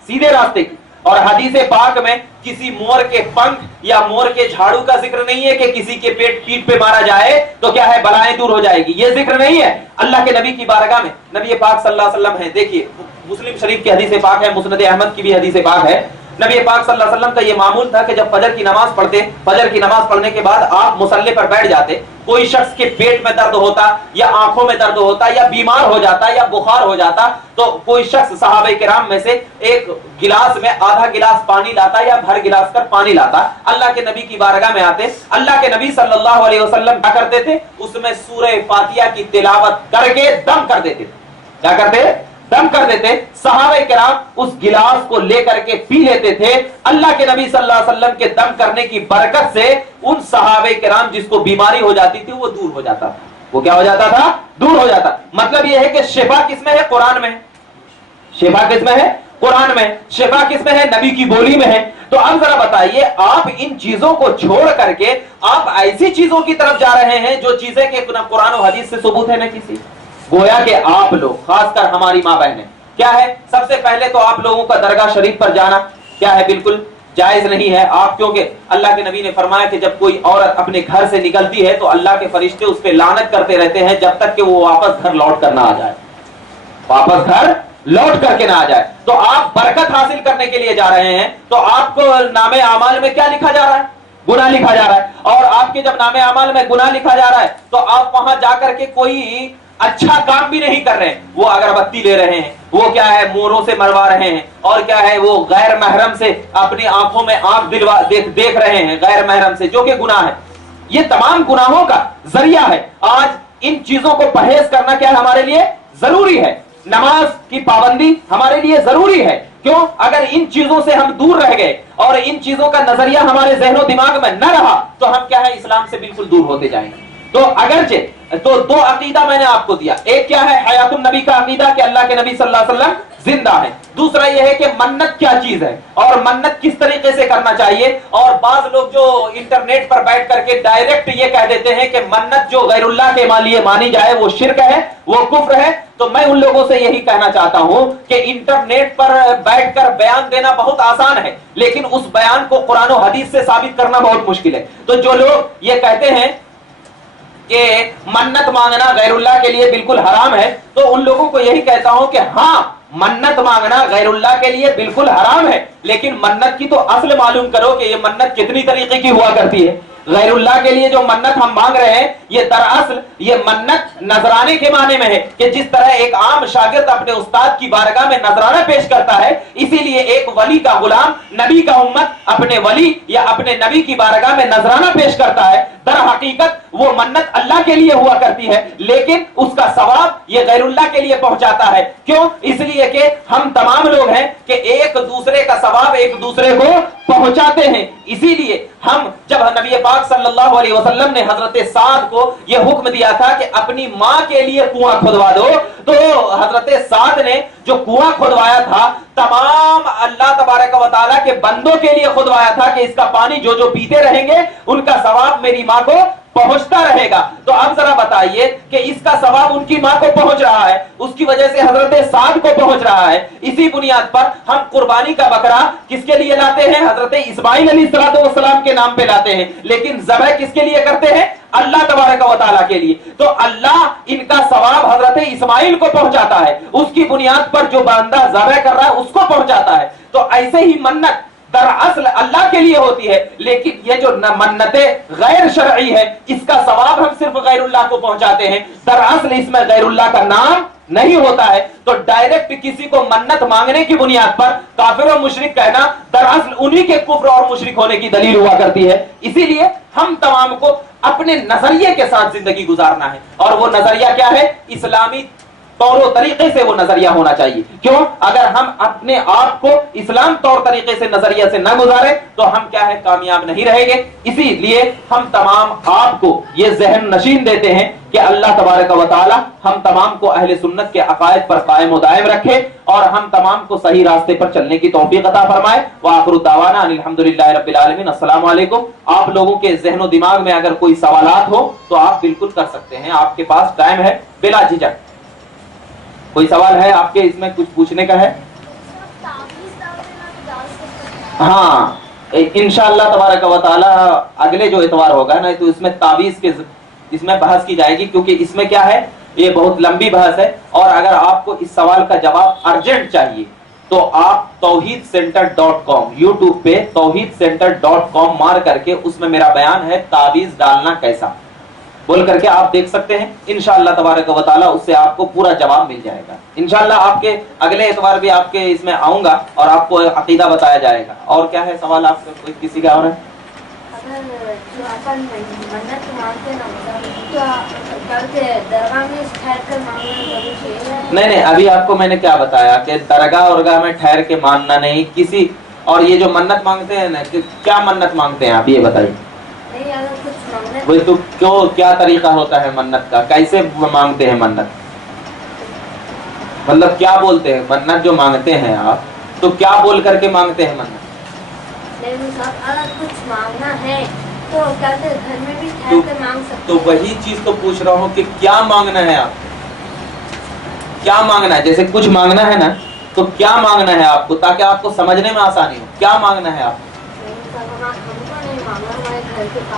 سیدھے راستے کی. اور حدیث پاک میں کسی مور کے پنکھ یا مور کے جھاڑو کا ذکر نہیں ہے کہ کسی کے پیٹ پہ مارا جائے تو کیا ہے بلائیں دور ہو جائے گی, یہ ذکر نہیں ہے. اللہ کے نبی کی بارگاہ میں نبی پاک صلی اللہ علیہ وسلم ہے, دیکھیے مسلم شریف کی حدیث پاک ہے, مسند احمد کی بھی حدیث پاک ہے. نبی پاک صلی اللہ علیہ وسلم کا یہ معمول تھا کہ جب فجر کی نماز پڑھتے, فجر کی نماز پڑھنے کے بعد آپ مصلی پر بیٹھ جاتے, کوئی شخص کے پیٹ میں درد ہوتا یا آنکھوں میں درد ہوتا یا بیمار ہو جاتا یا بخار ہو جاتا تو کوئی شخص صحابہ کرام میں سے ایک گلاس میں آدھا گلاس پانی لاتا یا بھر گلاس کر پانی لاتا, اللہ کے نبی کی بارگاہ میں آتے. اللہ کے نبی صلی اللہ علیہ وسلم کیا کرتے تھے, اس میں سورہ فاتحہ کی تلاوت کر کے دم کر دیتے تھے. کیا کرتے, دم کر دیتے. صحابہ کرام اس گلاس کو لے کر کے پی لیتے تھے. اللہ کے نبی صلی اللہ علیہ وسلم کے دم کرنے کی برکت سے ان صحابہ کرام جس کو بیماری ہو جاتی تھی وہ دور ہو جاتا تھا. وہ کیا ہو جاتا تھا, دور ہو جاتا. مطلب یہ ہے کہ شفا کس میں ہے, قرآن میں. شفا کس میں ہے, قرآن میں. شفا کس میں ہے, نبی کی بولی میں ہے. تو اب ذرا بتائیے, آپ ان چیزوں کو چھوڑ کر کے آپ ایسی چیزوں کی طرف جا رہے ہیں جو چیزیں کہ نہ قرآن و حدیث سے ثبوت ہے نہ کسی. گویا کہ آپ لوگ, خاص کر ہماری ماں بہنیں, کیا ہے سب سے پہلے تو آپ لوگوں کا درگاہ شریف پر جانا کیا ہے بالکل جائز نہیں ہے. آپ کیونکہ اللہ کے نبی نے فرمایا کہ جب کوئی عورت اپنے گھر سے نکلتی ہے تو اللہ کے فرشتے اس پہ لعنت کرتے رہتے ہیں جب تک کہ وہ واپس گھر لوٹ کر نہ آ جائے, واپس گھر لوٹ کر کے نہ آ جائے. تو آپ برکت حاصل کرنے کے لیے جا رہے ہیں تو آپ کو نام اعمال میں کیا لکھا جا رہا ہے, گناہ لکھا جا رہا ہے. اور آپ کے جب نام اعمال میں گناہ لکھا جا رہا ہے تو آپ وہاں جا کر کے کوئی اچھا کام بھی نہیں کر رہے ہیں. وہ اگربتی لے رہے ہیں, وہ کیا ہے موروں سے مروا رہے ہیں, اور کیا ہے وہ غیر محرم سے اپنی آنکھوں میں آنکھ دیکھ رہے ہیں غیر محرم سے, جو کہ گناہ ہے. یہ تمام گناہوں کا ذریعہ ہے. آج ان چیزوں کو پرہیز کرنا کیا ہمارے لیے ضروری ہے. نماز کی پابندی ہمارے لیے ضروری ہے. کیوں, اگر ان چیزوں سے ہم دور رہ گئے اور ان چیزوں کا نظریہ ہمارے ذہن و دماغ میں نہ رہا تو ہم کیا ہے اسلام سے بالکل دور ہوتے جائیں گے. تو اگرچہ تو دو عقیدہ میں نے آپ کو دیا, ایک کیا ہے حیات النبی کا عقیدہ کہ اللہ کے نبی صلی اللہ علیہ وسلم زندہ ہے. دوسرا یہ ہے کہ منت کیا چیز ہے اور منت کس طریقے سے کرنا چاہیے. اور بعض لوگ جو انٹرنیٹ پر بیٹھ کر کے ڈائریکٹ یہ کہہ دیتے ہیں کہ منت جو غیر اللہ کے لیے مانی جائے وہ شرک ہے, وہ کفر ہے. تو میں ان لوگوں سے یہی کہنا چاہتا ہوں کہ انٹرنیٹ پر بیٹھ کر بیان دینا بہت آسان ہے, لیکن اس بیان کو قرآن و حدیث سے ثابت کرنا بہت مشکل ہے. تو جو لوگ یہ کہتے ہیں کہ منت مانگنا غیر اللہ کے لیے بالکل حرام ہے تو ان لوگوں کو یہی کہتا ہوں کہ ہاں منت مانگنا غیر اللہ کے لیے بالکل حرام ہے, لیکن منت کی تو اصل معلوم کرو کہ یہ منت کتنی طریقے کی ہوا کرتی ہے. غیر اللہ کے لیے جو منت ہم مانگ رہے ہیں یہ دراصل یہ منت نذرانے کے معنی میں ہے کہ جس طرح ایک عام شاگرد اپنے استاد کی بارگاہ میں نذرانہ پیش کرتا ہے, اسی لیے ایک ولی کا غلام نبی کا امت اپنے ولی یا اپنے نبی کی بارگاہ میں نذرانہ پیش کرتا ہے. در حقیقت وہ منت اللہ کے لیے ہوا کرتی ہے, لیکن اس کا ثواب یہ غیر اللہ کے لیے پہنچاتا ہے. کیوں, اس لیے کہ ہم تمام لوگ ہیں کہ ایک دوسرے کا ثواب ایک دوسرے کو پہنچاتے ہیں. اسی لیے ہم جب نبی پاک صلی اللہ علیہ وسلم نے حضرت سعد کو یہ حکم دیا تھا کہ اپنی ماں کے لیے کنواں کھدوا دو, تو حضرت سعد نے جو کنواں کھدوایا تھا تمام اللہ تبارک و تعالیٰ کے بندوں کے لیے کھدوایا تھا کہ اس کا پانی جو جو پیتے رہیں گے ان کا ثواب میری ماں کو پہنچتا رہے گا. تو اب ذرا بتائیے کہ اس کا ثواب ان کی ماں کو پہنچ رہا ہے, اس کی وجہ سے حضرت سعد کو پہنچ رہا ہے. اسی بنیاد پر ہم قربانی کا بکرا کس کے لیے لاتے ہیں, حضرت اسماعیل علیہ السلام کے نام پہ لاتے ہیں, لیکن ذبح کس کے لیے کرتے ہیں, اللہ تبارک و تعالیٰ کے لیے. تو اللہ ان کا ثواب حضرت اسماعیل کو پہنچاتا ہے, اس کی بنیاد پر جو بندہ ذبح کر رہا ہے اس کو پہنچاتا ہے. تو ایسے ہی منت دراصل اللہ کے لیے ہوتی ہے, لیکن یہ جو منتیں غیر شرعی ہے اس کا ثواب ہم صرف غیر اللہ کو پہنچاتے ہیں. دراصل اس میں غیر اللہ کا نام نہیں ہوتا ہے. تو ڈائریکٹ کسی کو منت مانگنے کی بنیاد پر کافر و مشرک کہنا دراصل انہی کے کفر اور مشرک ہونے کی دلیل ہوا کرتی ہے. اسی لیے ہم تمام کو اپنے نظریے کے ساتھ زندگی گزارنا ہے, اور وہ نظریہ کیا ہے, اسلامی طور و طریقے سے وہ نظریہ ہونا چاہیے. کیوں, اگر ہم اپنے آپ کو اسلام طور طریقے سے نظریہ سے نہ گزارے تو ہم کیا ہے کامیاب نہیں رہیں گے. اسی لیے ہم تمام آپ کو یہ ذہن نشین دیتے ہیں کہ اللہ تبارک و تعالی ہم تمام کو اہل سنت کے عقائد پر قائم و دائم رکھے اور ہم تمام کو صحیح راستے پر چلنے کی توفیق عطا فرمائے. وآخر دعوانا ان الحمدللہ رب العالمین. السلام علیکم. آپ لوگوں کے ذہن و دماغ میں اگر کوئی سوالات ہو تو آپ بالکل کر سکتے ہیں, آپ کے پاس ٹائم ہے بلا جھجک. کوئی سوال ہے آپ کے اس میں کچھ پوچھنے کا ہے؟ ہاں انشاءاللہ تبارک و تعالی اگلے جو اتوار ہوگا نا تو اس میں تعویذ کے اس میں بحث کی جائے گی, کیونکہ اس میں کیا ہے یہ بہت لمبی بحث ہے. اور اگر آپ کو اس سوال کا جواب ارجنٹ چاہیے تو آپ توحیدسینٹر.com یوٹیوب پہ توحیدسینٹر.com مار کر کے اس میں میرا بیان ہے تعویذ ڈالنا کیسا بول کر کے آپ دیکھ سکتے ہیں. انشاءاللہ تبارک و تعالی اس سے آپ کو پورا جواب مل جائے گا. انشاءاللہ آپ کے اگلے اتوار بھی آپ کے اس میں آؤں گا اور آپ کو عقیدہ بتایا جائے گا. اور کیا ہے سوال آپ کا, کوئی کسی کا اور ہے؟ نہیں ابھی آپ کو میں نے کیا بتایا کہ درگاہ اورگاہ میں ٹھہر کے ماننا نہیں کسی. اور یہ جو منت مانگتے ہیں نا, کیا منت مانگتے ہیں آپ یہ بتائیے. وہی تو کیوں, کیا طریقہ ہوتا ہے منت کا, کیسے مانگتے ہیں منت, مطلب کیا بولتے ہیں منت جو مانگتے ہیں آپ تو کیا بول کر کے مانگتے ہیں منت؟ اگر کچھ مانگنا ہے تو کہتے گھر میں بھی ٹھہر کے مانگ سکتے. تو وہی چیز تو پوچھ رہا ہوں کہ کیا مانگنا ہے آپ, کیا مانگنا ہے. جیسے کچھ مانگنا ہے نا تو کیا مانگنا ہے آپ کو تاکہ آپ کو سمجھنے میں آسانی ہو. کیا مانگنا ہے آپ؟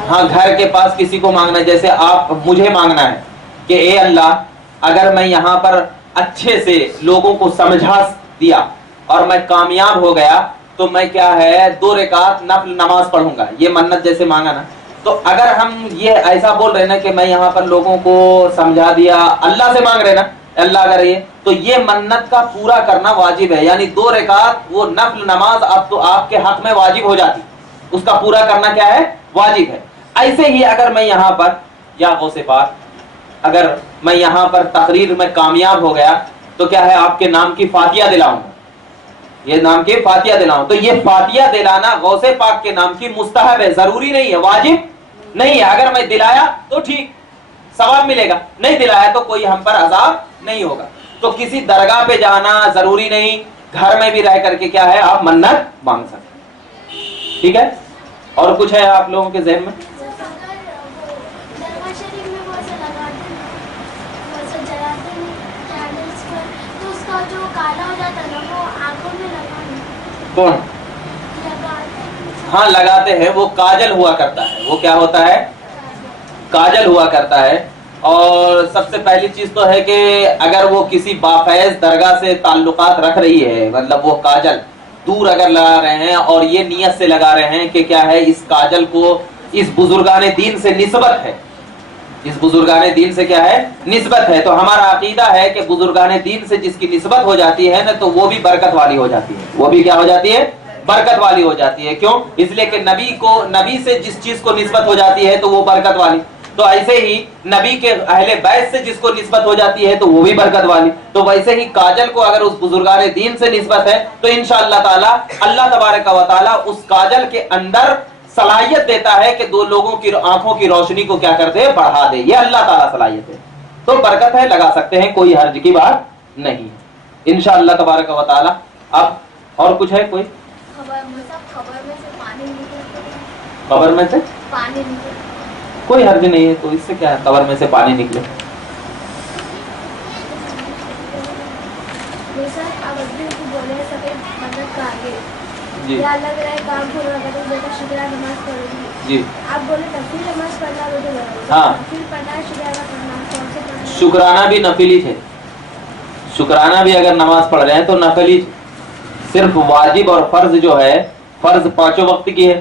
ہاں گھر کے پاس کسی کو مانگنا ہے. جیسے آپ مجھے مانگنا ہے کہ اے اللہ اگر میں یہاں پر اچھے سے لوگوں کو سمجھا دیا اور میں کامیاب ہو گیا تو میں کیا ہے 2 رکعت نفل نماز پڑھوں گا. یہ منت جیسے مانگا نا. تو اگر ہم یہ ایسا بول رہے نا کہ میں یہاں پر لوگوں کو سمجھا دیا, اللہ سے مانگ رہے نا, اللہ اگر تو یہ منت کا پورا کرنا واجب ہے. یعنی 2 رکعت وہ نفل نماز اب تو آپ کے حق میں واجب ہو جاتی, اس کا پورا کرنا کیا ہے واجب ہے. ایسے ہی اگر میں یہاں پر یا غوث پاک اگر میں یہاں پر تقریر میں کامیاب ہو گیا تو کیا ہے آپ کے نام کی فاتحہ دلاؤں, یہ نام کی فاتحہ دلاؤں. تو یہ فاتحہ دلانا غوث پاک کے نام کی مستحب ہے, ضروری نہیں ہے, واجب نہیں ہے. اگر میں دلایا تو ٹھیک ثواب ملے گا, نہیں دلایا تو کوئی ہم پر عذاب نہیں ہوگا. تو کسی درگاہ پہ جانا ضروری نہیں, گھر میں بھی رہ کر کے کیا ہے آپ منت مانگ سکتے ہیں. ٹھیک ہے. اور کچھ ہے آپ لوگوں کے ذہن میں؟ کون؟ ہاں لگاتے ہیں, وہ کاجل ہوا کرتا ہے. وہ کیا ہوتا ہے؟ کاجل ہوا کرتا ہے. اور سب سے پہلی چیز تو ہے کہ اگر وہ کسی بافیض درگاہ سے تعلقات رکھ رہی ہے, مطلب وہ کاجل دور اگر لگا رہے ہیں اور یہ نیت سے لگا رہے ہیں کہ کیا ہے اس کاجل کو اس بزرگان دین سے نسبت ہے, اس بزرگان دین سے کیا ہے نسبت ہے. تو ہمارا عقیدہ ہے کہ بزرگان دین سے جس کی نسبت ہو جاتی ہے نا تو وہ بھی برکت والی ہو جاتی ہے, وہ بھی کیا ہو جاتی ہے برکت والی ہو جاتی ہے. کیوں؟ اس لیے کہ نبی سے جس چیز کو نسبت ہو جاتی ہے تو وہ برکت والی. تو ایسے ہی نبی کے اہل بیت سے جس کو نسبت ہو جاتی ہے تو وہ بھی برکت والی. تو ویسے ہی کاجل کو اگر اس بزرگان دین سے نسبت ہے تو انشاءاللہ تعالی اللہ تبارک و تعالی اس کاجل کے اندر صلاحیت دیتا ہے کہ 2 لوگوں کی آنکھوں کی روشنی کو کیا کر دے, بڑھا دے. یہ اللہ تعالیٰ صلاحیت ہے. تو برکت ہے, لگا سکتے ہیں, کوئی حرج کی بات نہیں انشاءاللہ تبارک و تعالی. اب اور کچھ ہے کوئی؟ قبر میں سے کوئی حرج نہیں ہے, تو اس سے کیا ہے قبر میں سے پانی نکلے. جی جی ہاں شکرانہ بھی نفلی ہے. شکرانہ بھی اگر نماز پڑھ رہے ہیں تو نفلی. صرف واجب اور فرض جو ہے, فرض 5 وقت کی ہے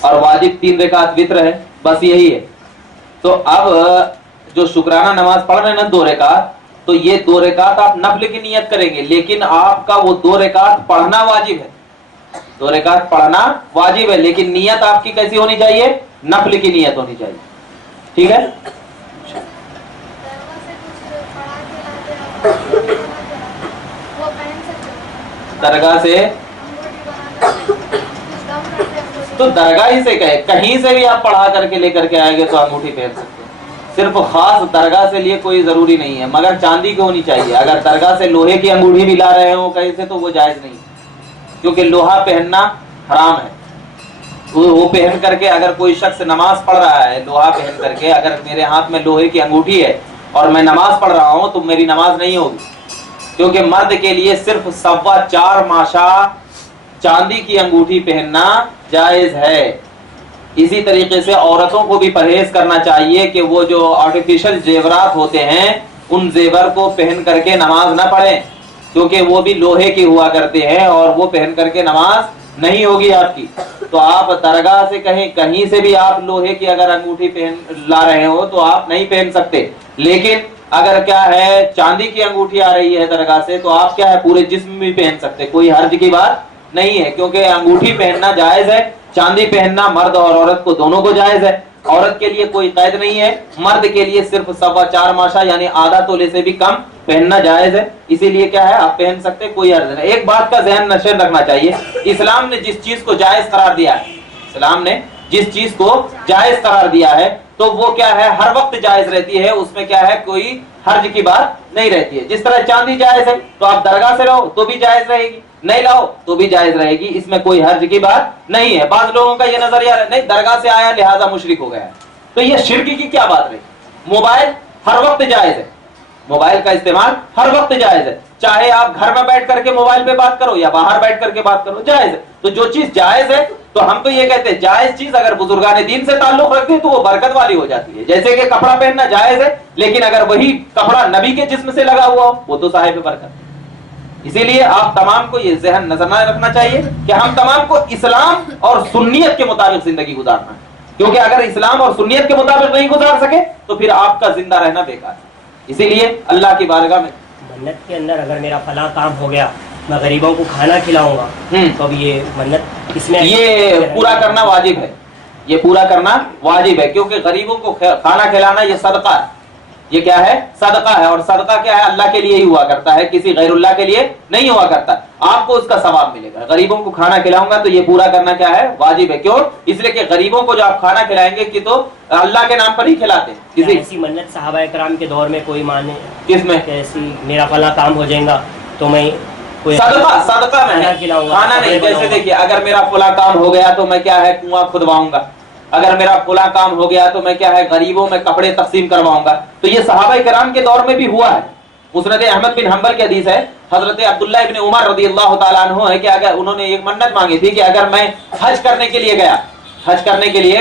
اور واجب 3 رکعت وتر ہے, بس یہی ہے. تو اب جو شکرانہ نماز پڑھ رہے ہیں نا 2 رکعت, تو یہ 2 رکعت آپ نفل کی نیت کریں گے, لیکن آپ کا وہ 2 رکعت پڑھنا واجب ہے. 2 رکعت پڑھنا واجب ہے, لیکن نیت آپ کی کیسی ہونی چاہیے؟ نفل کی نیت ہونی چاہیے. ٹھیک ہے. درگاہ سے تو درگاہ ہی سے کہیں سے بھی آپ پڑھا کر کے لے کر کے آئیں گے تو انگوٹھی پہن سکتے ہیں. صرف خاص درگاہ سے لیے کوئی ضروری نہیں ہے، مگر چاندی کی ہونی چاہیے. اگر درگاہ سے لوہے کی انگوٹھی بھی لا رہے ہوں کہیں سے تو وہ جائز نہیں، کیونکہ لوہا پہننا حرام ہے. وہ پہن کر کے اگر کوئی شخص نماز پڑھ رہا ہے لوہا پہن کر کے، اگر میرے ہاتھ میں لوہے کی انگوٹھی ہے اور میں نماز پڑھ رہا ہوں تو میری نماز نہیں ہوگی، کیونکہ مرد کے لیے صرف 4.25 ماشا چاندی کی انگوٹھی پہننا جائز ہے. اسی طریقے سے عورتوں کو بھی پرہیز کرنا چاہیے کہ وہ جو آرٹیفیشل زیورات ہوتے ہیں ان زیور کو پہن کر کے نماز نہ پڑھیں، کیونکہ وہ بھی لوہے کی ہوا کرتے ہیں اور وہ پہن کر کے نماز نہیں ہوگی آپ کی. تو آپ درگاہ سے کہیں سے بھی آپ لوہے کی اگر انگوٹھی پہن لا رہے ہو تو آپ نہیں پہن سکتے. لیکن اگر کیا ہے چاندی کی انگوٹھی آ رہی ہے درگاہ سے تو آپ کیا ہے پورے جسم میں بھی پہن سکتے، کوئی حرج کی بات نہیں ہے، کیونکہ انگوٹھی پہننا جائز ہے. چاندی پہننا مرد اور عورت کو دونوں کو جائز ہے. عورت کے لیے کوئی قید نہیں ہے، مرد کے لیے صرف 4.25 ماشا یعنی آدھا تولے سے بھی کم پہننا جائز ہے. اسی لیے کیا ہے آپ پہن سکتے، کوئی عرض نہیں. ایک بات کا ذہن نشر رکھنا چاہیے، اسلام نے جس چیز کو جائز قرار دیا ہے، اسلام نے جس چیز کو جائز قرار دیا ہے تو وہ کیا ہے ہر وقت جائز رہتی ہے، اس میں کیا ہے کوئی حرج کی بات نہیں رہتی ہے. جس طرح چاندی جائز ہے تو آپ درگاہ سے لاؤ تو بھی جائز رہے گی، نہیں لاؤ تو بھی جائز رہے گی، اس میں کوئی حرج کی بات نہیں ہے. بعض لوگوں کا یہ نظریہ ہے نہیں درگاہ سے آیا لہذا مشرک ہو گیا، تو یہ شرک کی کیا بات رہی. موبائل ہر وقت جائز ہے، موبائل کا استعمال ہر وقت جائز ہے، چاہے آپ گھر میں بیٹھ کر کے موبائل پہ بات کرو یا باہر بیٹھ کر کے بات کرو جائز ہے. تو جو چیز جائز ہے تو ہم تو یہ کہتے ہیں جائز چیز اگر بزرگان دین سے تعلق رکھتی ہے تو وہ برکت والی ہو جاتی ہے. جیسے کہ کپڑا پہننا جائز ہے لیکن اگر وہی کپڑا نبی کے جسم سے لگا ہوا ہو وہ تو صاحب برکت ہے. اسی لیے آپ تمام کو یہ ذہن نظر نہ رکھنا چاہیے کہ ہم تمام کو اسلام اور سنیت کے مطابق زندگی گزارنا ہے، کیونکہ اگر اسلام اور سنیت کے مطابق نہیں گزار سکے تو پھر آپ کا زندہ رہنا بیکار ہے. اسی لیے اللہ کی بارگاہ میں منت کے اندر اگر میرا فلاں کام ہو گیا میں غریبوں کو کھانا کھلاؤں گا تو اب یہ منت اس میں یہ پورا کرنا واجب ہے، یہ پورا کرنا واجب ہے، کیونکہ غریبوں کو کھانا کھلانا یہ صدقہ ہے. یہ کیا ہے صدقہ ہے، اور صدقہ کیا ہے اللہ کے لیے ہی ہوا کرتا ہے، کسی غیر اللہ کے لیے نہیں ہوا کرتا. آپ کو اس کا ثواب ملے گا. غریبوں کو کھانا کھلاؤں گا تو یہ پورا کرنا کیا ہے واجب ہے. کیوں؟ اس لیے کہ غریبوں کو جو آپ کھانا کھلائیں گے کہ تو اللہ کے نام پر ہی کھلاتے ہیں. ایسی منت صحابہ کرام کے دور میں کوئی مانے کس میں ایسی میرا فلاں کام ہو جائے گا تو میں صدقہ میں کھانا نہیں. جیسے دیکھیے اگر میرا فلاں کام ہو گیا تو میں کیا ہے کنواں کھدواؤں گا، اگر میرا فلاں کام ہو گیا تو میں کیا ہے غریبوں میں کپڑے تقسیم کرواؤں گا. تو یہ صحابہ کرام کے دور میں بھی ہوا ہے. مسند احمد بن حنبل کی حدیث ہے، حضرت عبداللہ ابن عمر رضی اللہ تعالیٰ عنہ ہے کہ اگر انہوں نے ایک منت مانگی تھی کہ اگر میں حج کرنے کے لیے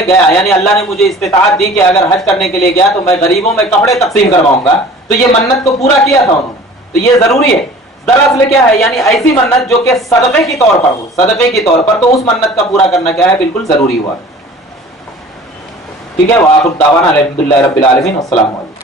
گیا یعنی اللہ نے مجھے استطاعت دی کہ اگر حج کرنے کے لیے گیا تو میں غریبوں میں کپڑے تقسیم کرواؤں گا، تو یہ منت کو پورا کیا تھا انہوں نے. تو یہ ضروری ہے. دراصل کیا ہے یعنی ایسی منت جو کہ صدقے کی طور پر ہو، صدقے کی طور پر، تو اس منت کا پورا کرنا کیا ہے بالکل ضروری ہوا. ٹھیک ہے. وآخر دعوانا الحمدللہ رب العالمین. السلام علیکم.